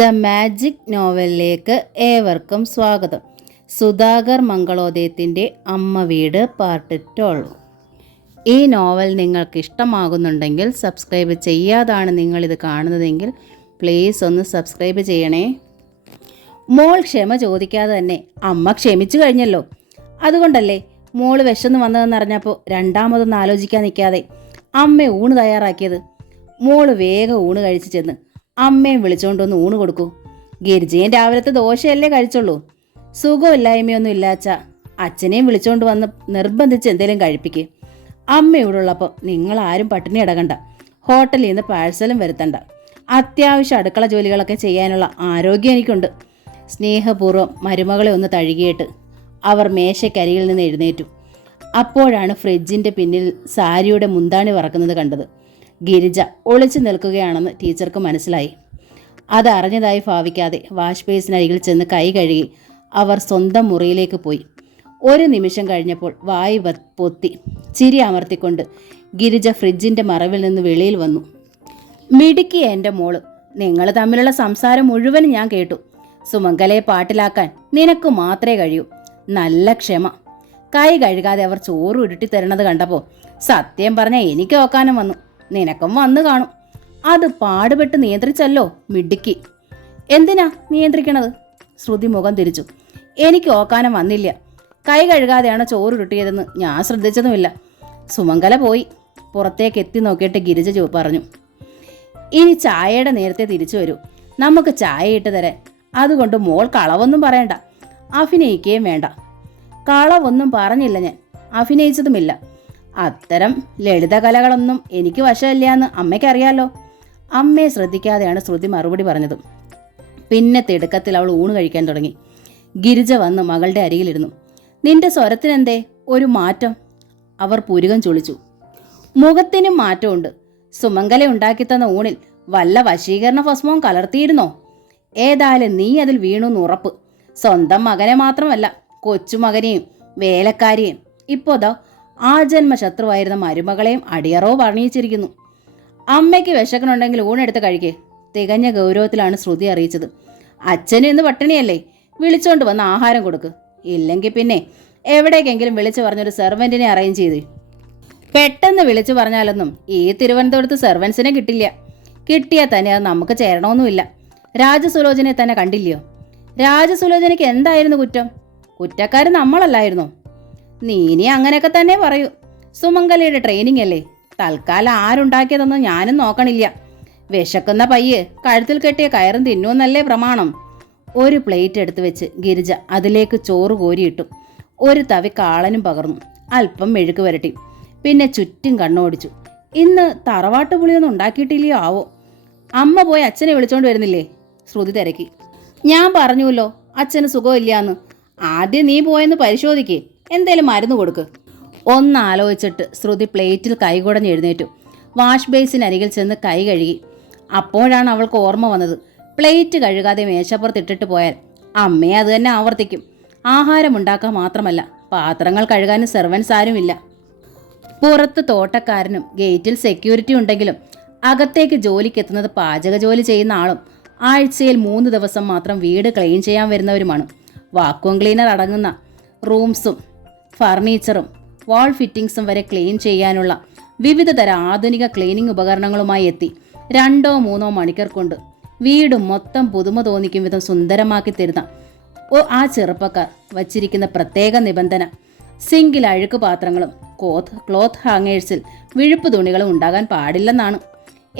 The magic നോവലിലേക്ക് ഏവർക്കും സ്വാഗതം. സുധാകർ മംഗളോദയത്തിൻ്റെ അമ്മ വീട് പാർട്ട് 12. ഈ നോവൽ നിങ്ങൾക്ക് ഇഷ്ടമാകുന്നുണ്ടെങ്കിൽ സബ്സ്ക്രൈബ് ചെയ്യാതാണ് നിങ്ങളിത് കാണുന്നതെങ്കിൽ പ്ലീസ് ഒന്ന് സബ്സ്ക്രൈബ് ചെയ്യണേ. മോൾ ക്ഷമ ചോദിക്കാതെ തന്നെ അമ്മ ക്ഷമിച്ചു കഴിഞ്ഞല്ലോ. അതുകൊണ്ടല്ലേ മോള് വിശന്ന് വന്നതെന്നറിഞ്ഞപ്പോൾ രണ്ടാമതൊന്നും ആലോചിക്കാൻ നിൽക്കാതെ അമ്മ ഊണ് തയ്യാറാക്കിയത്. മോള് വേഗം ഊണ് കഴിച്ച് ചെന്ന് അമ്മയും വിളിച്ചുകൊണ്ടൊന്ന് ഊണ് കൊടുക്കൂ. ഗിരിജയും രാവിലത്തെ ദോശയല്ലേ കഴിച്ചുള്ളൂ. സുഖമില്ലായ്മയൊന്നും ഇല്ലാച്ച അച്ഛനെയും വിളിച്ചുകൊണ്ട് വന്ന് നിർബന്ധിച്ച് എന്തെങ്കിലും കഴിപ്പിക്കുക. അമ്മ ഇവിടെ ഉള്ളപ്പോൾ നിങ്ങളാരും പട്ടിണി അടകണ്ട. ഹോട്ടലിൽ നിന്ന് പാഴ്സലും വരുത്തണ്ട. അത്യാവശ്യം അടുക്കള ജോലികളൊക്കെ ചെയ്യാനുള്ള ആരോഗ്യം എനിക്കുണ്ട്. സ്നേഹപൂർവ്വം മരുമകളെ ഒന്ന് തഴുകിയിട്ട് അവർ മേശക്കരിയിൽ നിന്ന് എഴുന്നേറ്റു. അപ്പോഴാണ് ഫ്രിഡ്ജിൻ്റെ പിന്നിൽ സാരിയുടെ മുന്താണി വറക്കുന്നത് കണ്ടത്. ഗിരിജ ഒളിച്ചു നിൽക്കുകയാണെന്ന് ടീച്ചർക്ക് മനസ്സിലായി. അതറിഞ്ഞതായി ഭാവിക്കാതെ വാഷ് ബേസിനരികിൽ ചെന്ന് കൈ കഴുകി അവർ സ്വന്തം മുറിയിലേക്ക് പോയി. ഒരു നിമിഷം കഴിഞ്ഞപ്പോൾ വായി പൊത്തി ചിരി അമർത്തിക്കൊണ്ട് ഗിരിജ ഫ്രിഡ്ജിൻ്റെ മറവിൽ നിന്ന് വെളിയിൽ വന്നു. മിടുക്കിയ എൻ്റെ മോള്, നിങ്ങൾ തമ്മിലുള്ള സംസാരം മുഴുവൻ ഞാൻ കേട്ടു. സുമംഗലയെ പാട്ടിലാക്കാൻ നിനക്ക് മാത്രമേ കഴിയൂ. നല്ല ക്ഷമ. കൈ കഴുകാതെ അവർ ചോറ് ഉരുട്ടി തരണത് കണ്ടപ്പോൾ സത്യം പറഞ്ഞാൽ എനിക്ക് ഓക്കാനും വന്നു. നിനക്കും വന്നു കാണും. അത് പാടുപെട്ട് നിയന്ത്രിച്ചല്ലോ മിടുക്കി. എന്തിനാ നിയന്ത്രിക്കണത്? ശ്രുതി മുഖം തിരിച്ചു. എനിക്ക് ഓക്കാനം വന്നില്ല. കൈ കഴുകാതെയാണ് ചോറ് ഉരുട്ടിയതെന്ന് ഞാൻ ശ്രദ്ധിച്ചതുമില്ല. സുമംഗല പോയി. പുറത്തേക്ക് എത്തി നോക്കിയിട്ട് ഗിരിജ പറഞ്ഞു, ഇനി ചായയുടെ നേരത്തെ തിരിച്ചു വരൂ. നമുക്ക് ചായ ഇട്ട് തരാൻ. അതുകൊണ്ട് മോൾ കളവൊന്നും പറയണ്ട, അഭിനയിക്കുകയും വേണ്ട. കളവൊന്നും പറഞ്ഞില്ല, ഞാൻ അഭിനയിച്ചതുമില്ല. അത്തരം ലളിതകലകളൊന്നും എനിക്ക് വശമില്ല എന്ന് അമ്മയ്ക്കറിയാലോ. അമ്മയെ ശ്രദ്ധിക്കാതെയാണ് ശ്രുതി മറുപടി പറഞ്ഞത്. പിന്നെ തിടുക്കത്തിൽ അവൾ ഊണ് കഴിക്കാൻ തുടങ്ങി. ഗിരിജ വന്ന് മകളുടെ അരികിലിരുന്നു. നിന്റെ സ്വരത്തിനെന്തേ ഒരു മാറ്റം? അവർ പുരുകം ചൊളിച്ചു. മുഖത്തിനും മാറ്റമുണ്ട്. സുമംഗല ഉണ്ടാക്കിത്തന്ന ഊണിൽ വല്ല വശീകരണ ഭസ്മവും കലർത്തിയിരുന്നോ? ഏതായാലും നീ അതിൽ വീണുന്ന് ഉറപ്പ്. സ്വന്തം മകനെ മാത്രമല്ല, കൊച്ചുമകനെയും വേലക്കാരിയെയും ഇപ്പോതാ ആ ജന്മ ശത്രുവായിരുന്ന മരുമകളെയും അടിയറോ പറഞ്ഞിച്ചിരിക്കുന്നു. അമ്മയ്ക്ക് വിശക്കണുണ്ടെങ്കിൽ ഊണെടുത്ത് കഴിക്കേ. തികഞ്ഞ ഗൗരവത്തിലാണ് ശ്രുതി അറിയിച്ചത്. അച്ഛനും ഇന്ന് പട്ടിണിയല്ലേ, വിളിച്ചോണ്ട് വന്ന് ആഹാരം കൊടുക്ക്. ഇല്ലെങ്കിൽ പിന്നെ എവിടേക്കെങ്കിലും വിളിച്ചു പറഞ്ഞൊരു സെർവൻറ്റിനെ അറേഞ്ച് ചെയ്ത്. പെട്ടെന്ന് വിളിച്ചു പറഞ്ഞാലൊന്നും ഈ തിരുവനന്തപുരത്ത് സെർവൻസിനെ കിട്ടില്ല. കിട്ടിയാൽ തന്നെ അത് നമുക്ക് ചേരണമൊന്നുമില്ല. രാജസുലോചനയെ തന്നെ കണ്ടില്ലയോ? രാജസുലോചനയ്ക്ക് എന്തായിരുന്നു കുറ്റം? കുറ്റക്കാര് നമ്മളല്ലായിരുന്നോ? നീ ഇനി അങ്ങനെയൊക്കെ തന്നെ പറയൂ. സുമംഗലയുടെ ട്രെയിനിങ് അല്ലേ. തൽക്കാലം ആരുണ്ടാക്കിയതൊന്നും ഞാനും നോക്കണില്ല. വിശക്കുന്ന പയ്യെ കഴുത്തിൽ കെട്ടിയ കയറും തിന്നുമെന്നല്ലേ പ്രമാണം. ഒരു പ്ലേറ്റ് എടുത്തു വെച്ച് ഗിരിജ അതിലേക്ക് ചോറ് കോരിയിട്ടു. ഒരു തവി കാളനും പകർന്നു. അല്പം മെഴുക്ക് വരട്ടി. പിന്നെ ചുറ്റും കണ്ണോടിച്ചു. ഇന്ന് തറവാട്ട് പുളിയൊന്നും ഉണ്ടാക്കിയിട്ടില്ലയോ ആവോ? അമ്മ പോയി അച്ഛനെ വിളിച്ചോണ്ട് വരുന്നില്ലേ? ശ്രുതി തിരക്കി. ഞാൻ പറഞ്ഞുല്ലോ അച്ഛന് സുഖമില്ലാന്ന്. ആദ്യം നീ പോയെന്ന് പരിശോധിക്കേ. എന്തേലും മരുന്ന് കൊടുക്ക്. ഒന്നാലോചിച്ചിട്ട് ശ്രുതി പ്ലേറ്റിൽ കൈകുടഞ്ഞ് എഴുന്നേറ്റു. വാഷ് ബേസിനരികിൽ ചെന്ന് കൈ കഴുകി. അപ്പോഴാണ് അവൾക്ക് ഓർമ്മ വന്നത്, പ്ലേറ്റ് കഴുകാതെ മേശപ്പുറത്തിട്ടിട്ട് പോയാൽ അമ്മയെ അത് തന്നെ ആവർത്തിക്കും. ആഹാരം ഉണ്ടാക്കാൻ മാത്രമല്ല, പാത്രങ്ങൾ കഴുകാനും സെർവൻസ് ആരുമില്ല. പുറത്ത് തോട്ടക്കാരനും ഗേറ്റിൽ സെക്യൂരിറ്റി ഉണ്ടെങ്കിലും അകത്തേക്ക് ജോലിക്കെത്തുന്നത് പാചക ജോലി ചെയ്യുന്ന ആളും ആഴ്ചയിൽ 3 ദിവസം മാത്രം വീട് ക്ലീൻ ചെയ്യാൻ വരുന്നവരുമാണ്. വാക്വം ക്ലീനർ അടങ്ങുന്ന റൂംസും ഫർണിച്ചറും വാൾ ഫിറ്റിംഗ്സും വരെ ക്ലീൻ ചെയ്യാനുള്ള വിവിധ തരം ആധുനിക ക്ലീനിങ് ഉപകരണങ്ങളുമായി എത്തി 2-3 മണിക്കൂർ കൊണ്ട് വീട് മൊത്തം പുതുമ തോന്നിക്കും വിധം സുന്ദരമാക്കി തരുന്ന ആ ചെറുപ്പക്കാർ വച്ചിരിക്കുന്ന പ്രത്യേക നിബന്ധന, സിങ്കിൽ അഴുക്ക് പാത്രങ്ങളും ക്ലോത്ത് ഹാങ്ങേഴ്സിൽ വിഴുപ്പ് തുണികളും ഉണ്ടാകാൻ പാടില്ലെന്നാണ്.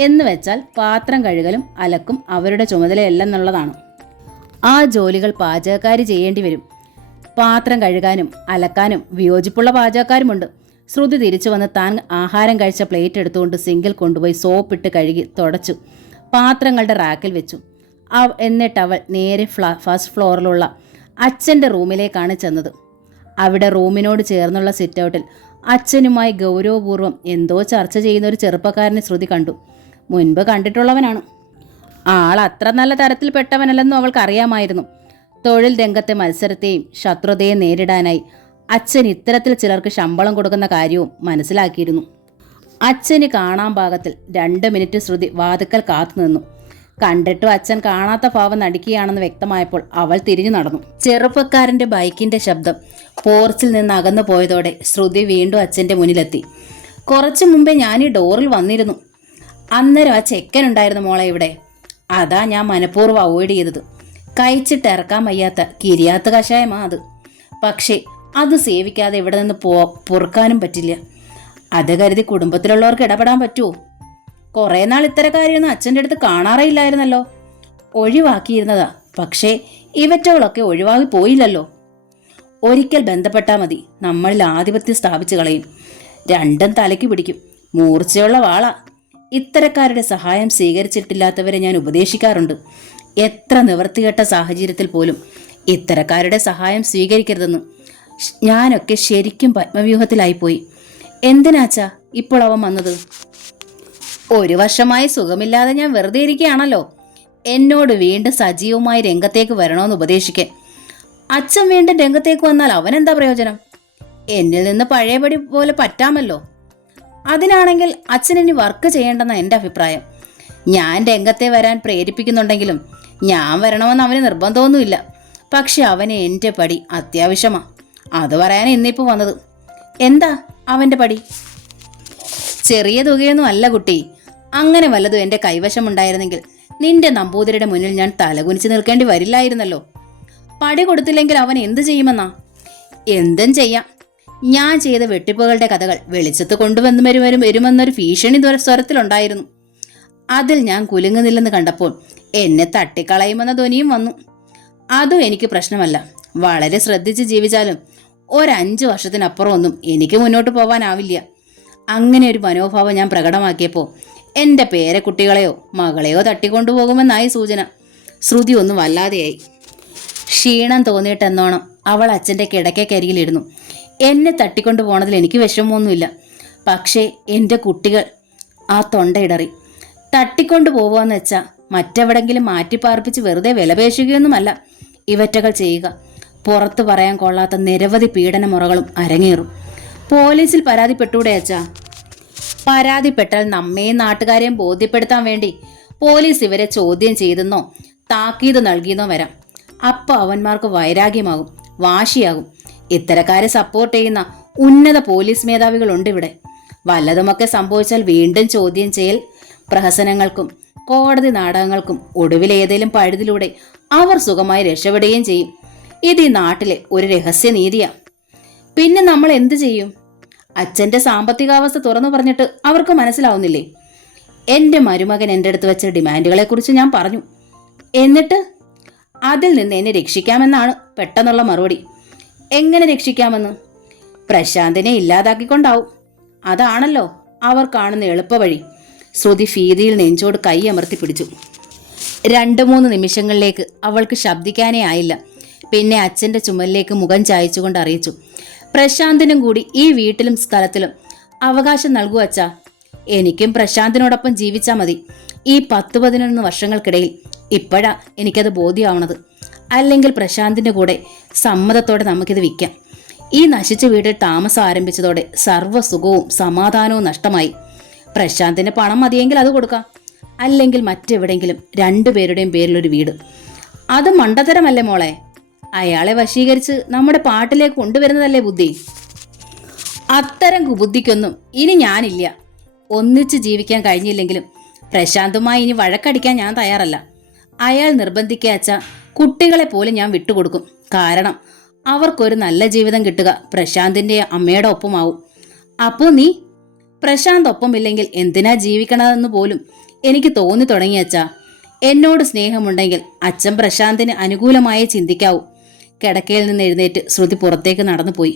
എന്ന് വെച്ചാൽ പാത്രം കഴുകലും അലക്കും അവരുടെ ചുമതലയല്ലെന്നുള്ളതാണ്. ആ ജോലികൾ പാചകക്കാരി ചെയ്യേണ്ടി വരും. പാത്രം കഴുകാനും അലക്കാനും വിയോജിപ്പുള്ള പാചകക്കാരുമുണ്ട്. ശ്രുതി തിരിച്ചു വന്ന് താൻ ആഹാരം കഴിച്ച പ്ലേറ്റ് എടുത്തുകൊണ്ട് സിങ്കിൽ കൊണ്ടുപോയി സോപ്പിട്ട് കഴുകി തുടച്ചു പാത്രങ്ങളുടെ റാക്കിൽ വെച്ചു. എന്നിട്ട് അവൾ നേരെ ഫസ്റ്റ് ഫ്ലോറിലുള്ള അച്ഛൻ്റെ റൂമിലേക്കാണ് ചെന്നത്. അവിടെ റൂമിനോട് ചേർന്നുള്ള സിറ്റൗട്ടിൽ അച്ഛനുമായി ഗൗരവപൂർവ്വം എന്തോ ചർച്ച ചെയ്യുന്ന ഒരു ചെറുപ്പക്കാരനെ ശ്രുതി കണ്ടു. മുൻപ് കണ്ടിട്ടുള്ളവനാണ്. ആൾ അത്ര നല്ല തരത്തിൽപ്പെട്ടവനല്ലെന്നും അവൾക്കറിയാമായിരുന്നു. തൊഴിൽ രംഗത്തെ മത്സരത്തെയും ശത്രുതയെയും നേരിടാനായി അച്ഛൻ ഇത്തരത്തിൽ ചിലർക്ക് ശമ്പളം കൊടുക്കുന്ന കാര്യവും മനസ്സിലാക്കിയിരുന്നു. അച്ഛന് കാണാൻ പാകത്തിൽ 2 മിനിറ്റ് ശ്രുതി വാതിക്കൽ കാത്തുനിന്നു. കണ്ടിട്ടും അച്ഛൻ കാണാത്ത ഭാവം നടിക്കുകയാണെന്ന് വ്യക്തമായപ്പോൾ അവൾ തിരിഞ്ഞു നടന്നു. ചെറുപ്പക്കാരന്റെ ബൈക്കിന്റെ ശബ്ദം പോർച്ചിൽ നിന്ന് അകന്നു പോയതോടെ ശ്രുതി വീണ്ടും അച്ഛന്റെ മുന്നിലെത്തി. കുറച്ചു മുമ്പേ ഞാൻ ഈ ഡോറിൽ വന്നിരുന്നു. അന്നേരം ആ ചെക്കനുണ്ടായിരുന്നു മോളെ ഇവിടെ. അതാ ഞാൻ മനഃപൂർവ്വം അവോയ്ഡ് ചെയ്തത്. കഴിച്ചിട്ട് ഇറക്കാൻ വയ്യാത്ത കിരിയാത്ത കഷായമാ അത്. പക്ഷേ അത് സേവിക്കാതെ ഇവിടെ നിന്ന് പൊറുക്കാനും പറ്റില്ല. അത് കരുതി കുടുംബത്തിലുള്ളവർക്ക് ഇടപെടാൻ പറ്റുമോ? കുറേ നാൾ ഇത്തരക്കാരിയൊന്നും അച്ഛൻ്റെ അടുത്ത് കാണാറേയില്ലായിരുന്നല്ലോ. ഒഴിവാക്കിയിരുന്നതാ. പക്ഷേ ഇവറ്റകളൊക്കെ ഒഴിവാക്കി പോയില്ലല്ലോ. ഒരിക്കൽ ബന്ധപ്പെട്ടാൽ മതി, നമ്മളിൽ ആധിപത്യം സ്ഥാപിച്ചു കളയും. രണ്ടും തലയ്ക്ക് പിടിക്കും. മൂർച്ചയുള്ള വാളാ. ഇത്തരക്കാരുടെ സഹായം സ്വീകരിച്ചിട്ടില്ലാത്തവരെ ഞാൻ ഉപദേശിക്കാറുണ്ട്. എത്ര നിവൃത്തികെട്ട സാഹചര്യത്തിൽ പോലും ഇത്തരക്കാരുടെ സഹായം സ്വീകരിക്കരുതെന്ന്. ഞാനൊക്കെ ശരിക്കും പത്മവ്യൂഹത്തിലായിപ്പോയി. എന്തിനാച്ചാ ഇപ്പോൾ അവൻ വന്നത്? 1 വർഷമായി സുഖമില്ലാതെ ഞാൻ വെറുതെ ഇരിക്കുകയാണല്ലോ. എന്നോട് വീണ്ടും സജീവമായി രംഗത്തേക്ക് വരണമെന്ന് ഉപദേശിക്കാൻ. അച്ഛൻ വീണ്ടും രംഗത്തേക്ക് വന്നാൽ അവനെന്താ പ്രയോജനം? എന്നിൽ നിന്ന് പഴയപടി പോലെ പറ്റാമല്ലോ. അതിനാണെങ്കിൽ അച്ഛൻ ഇനി വർക്ക് ചെയ്യേണ്ടെന്ന എൻ്റെ അഭിപ്രായം. ഞാൻ രംഗത്തെ വരാൻ പ്രേരിപ്പിക്കുന്നുണ്ടെങ്കിലും ഞാൻ വരണമെന്ന് അവന് നിർബന്ധമൊന്നുമില്ല. പക്ഷെ അവന് എൻ്റെ പടി അത്യാവശ്യമാണ്. അത് പറയാൻ ഇന്നിപ്പോൾ വന്നത്. എന്താ അവൻ്റെ പടി? ചെറിയ തുകയൊന്നും അല്ല കുട്ടി. അങ്ങനെ വല്ലതും എൻ്റെ കൈവശമുണ്ടായിരുന്നെങ്കിൽ നിന്റെ നമ്പൂതിരിയുടെ മുന്നിൽ ഞാൻ തലകുനിച്ച് നിൽക്കേണ്ടി വരില്ലായിരുന്നല്ലോ. പടി കൊടുത്തില്ലെങ്കിൽ അവൻ എന്ത് ചെയ്യുമെന്നാ? എന്തും ചെയ്യാം. ഞാൻ ചെയ്ത വെട്ടിപ്പുകളുടെ കഥകൾ വെളിച്ചത്ത് വരുമെന്നൊരു ഭീഷണി സ്വരത്തിലുണ്ടായിരുന്നു. അതിൽ ഞാൻ കുലുങ്ങുന്നില്ലെന്ന് കണ്ടപ്പോൾ എന്നെ തട്ടിക്കളയുമെന്ന ധ്വനിയും വന്നു. അതും എനിക്ക് പ്രശ്നമല്ല. വളരെ ശ്രദ്ധിച്ച് ജീവിച്ചാലും 5 വർഷത്തിനപ്പുറം ഒന്നും എനിക്ക് മുന്നോട്ട് പോകാനാവില്ല. അങ്ങനെ ഒരു മനോഭാവം ഞാൻ പ്രകടമാക്കിയപ്പോൾ എൻ്റെ പേരക്കുട്ടികളെയോ മകളെയോ തട്ടിക്കൊണ്ടുപോകുമെന്നായി സൂചന. ശ്രുതി ഒന്നും വല്ലാതെയായി. ക്ഷീണം തോന്നിയിട്ടെന്നോണം അവൾ അച്ഛൻ്റെ കിടക്കക്കരികിലിരുന്നു. എന്നെ തട്ടിക്കൊണ്ടു പോണതിൽ എനിക്ക് വിഷമമൊന്നുമില്ല. പക്ഷേ എൻ്റെ കുട്ടികൾ. ആ തൊണ്ടയിടറി. തട്ടിക്കൊണ്ടു പോവുകയെന്ന് വെച്ചാൽ മറ്റെവിടെങ്കിലും മാറ്റിപ്പാർപ്പിച്ച് വെറുതെ വിലപേശുകയൊന്നുമല്ല ഇവറ്റകൾ ചെയ്യുക. പുറത്തു പറയാൻ കൊള്ളാത്ത നിരവധി പീഡനമുറകളും അരങ്ങേറും. പോലീസിൽ പരാതിപ്പെട്ടൂടെ അച്ഛാ? പരാതിപ്പെട്ടാൽ നമ്മയും നാട്ടുകാരെയും ബോധ്യപ്പെടുത്താൻ വേണ്ടി പോലീസ് ഇവരെ ചോദ്യം ചെയ്തെന്നോ താക്കീത് നൽകിയെന്നോ വരാം. അപ്പോൾ അവന്മാർക്ക് വൈരാഗ്യമാകും, വാശിയാകും. ഇത്തരക്കാരെ സപ്പോർട്ട് ചെയ്യുന്ന ഉന്നത പോലീസ് മേധാവികളുണ്ട് ഇവിടെ. വല്ലതുമൊക്കെ സംഭവിച്ചാൽ വീണ്ടും ചോദ്യം ചെയ്യൽ, പ്രഹസനങ്ങൾക്കും കോടതി നാടകങ്ങൾക്കും ഒടുവിൽ ഏതെങ്കിലും പഴുതിലൂടെ അവർ സുഖമായി രക്ഷപ്പെടുകയും ചെയ്യും. ഇത് ഈ നാട്ടിലെ ഒരു രഹസ്യനീതിയാ. പിന്നെ നമ്മൾ എന്തു ചെയ്യും? അച്ഛൻ്റെ സാമ്പത്തികാവസ്ഥ തുറന്നു പറഞ്ഞിട്ട് അവർക്ക് മനസ്സിലാവുന്നില്ലേ? എൻ്റെ മരുമകൻ എൻ്റെ അടുത്ത് വെച്ച ഡിമാൻഡുകളെക്കുറിച്ച് ഞാൻ പറഞ്ഞു. എന്നിട്ട് അതിൽ നിന്ന് എന്നെ രക്ഷിക്കാമെന്നാണ് പെട്ടെന്നുള്ള മറുപടി. എങ്ങനെ രക്ഷിക്കാമെന്ന്? പ്രശാന്തിനെ ഇല്ലാതാക്കിക്കൊണ്ടാവും. അതാണല്ലോ അവർ കാണുന്ന എളുപ്പവഴി. ശ്രുതി ഭീതിയിൽ നെഞ്ചോട് കൈ അമർത്തി പിടിച്ചു. 2-3 നിമിഷങ്ങളിലേക്ക് അവൾക്ക് ശബ്ദിക്കാനേ ആയില്ല. പിന്നെ അച്ഛൻ്റെ ചുമലിലേക്ക് മുഖം ചായച്ചുകൊണ്ട് അറിയിച്ചു, പ്രശാന്തിനും കൂടി ഈ വീട്ടിലും സ്ഥലത്തിലും അവകാശം നൽകൂ അച്ഛാ. എനിക്കും പ്രശാന്തിനോടൊപ്പം ജീവിച്ചാൽ മതി. ഈ 10-11 വർഷങ്ങൾക്കിടയിൽ ഇപ്പോഴാ എനിക്കത് ബോധ്യമാവണത്. അല്ലെങ്കിൽ പ്രശാന്തിൻ്റെ കൂടെ സമ്മതത്തോടെ നമുക്കിത് വിൽക്കാം. ഈ നശിച്ച വീട്ടിൽ താമസം ആരംഭിച്ചതോടെ സർവ്വസുഖവും സമാധാനവും നഷ്ടമായി. പ്രശാന്തിന് പണം മതിയെങ്കിൽ അത് കൊടുക്കാം. അല്ലെങ്കിൽ മറ്റെവിടെങ്കിലും 2 പേരുടെയും പേരിലൊരു വീട്. അത് മണ്ടത്തരമല്ലേ മോളെ? അയാളെ വശീകരിച്ച് നമ്മുടെ പാട്ടിലേക്ക് കൊണ്ടുവരുന്നതല്ലേ ബുദ്ധി. അത്തരം കുബുദ്ധിക്കൊന്നും ഇനി ഞാനില്ല. ഒന്നിച്ച് ജീവിക്കാൻ കഴിഞ്ഞില്ലെങ്കിലും പ്രശാന്തുമായി ഇനി വഴക്കടിക്കാൻ ഞാൻ തയ്യാറല്ല. അയാൾ നിർബന്ധിക്കാച്ച കുട്ടികളെ പോലും ഞാൻ വിട്ടുകൊടുക്കും. കാരണം അവർക്കൊരു നല്ല ജീവിതം കിട്ടുക പ്രശാന്തിൻ്റെ അമ്മയുടെ ഒപ്പമാവും. അപ്പോൾ നീ പ്രശാന്ത് ഒപ്പമില്ലെങ്കിൽ എന്തിനാ ജീവിക്കണമെന്ന് പോലും എനിക്ക് തോന്നി തുടങ്ങിയച്ചാ. എന്നോട് സ്നേഹമുണ്ടെങ്കിൽ അച്ഛൻ പ്രശാന്തിന് അനുകൂലമായേ ചിന്തിക്കാവൂ. കിടക്കയിൽ നിന്ന് എഴുന്നേറ്റ് ശ്രുതി പുറത്തേക്ക് നടന്നുപോയി.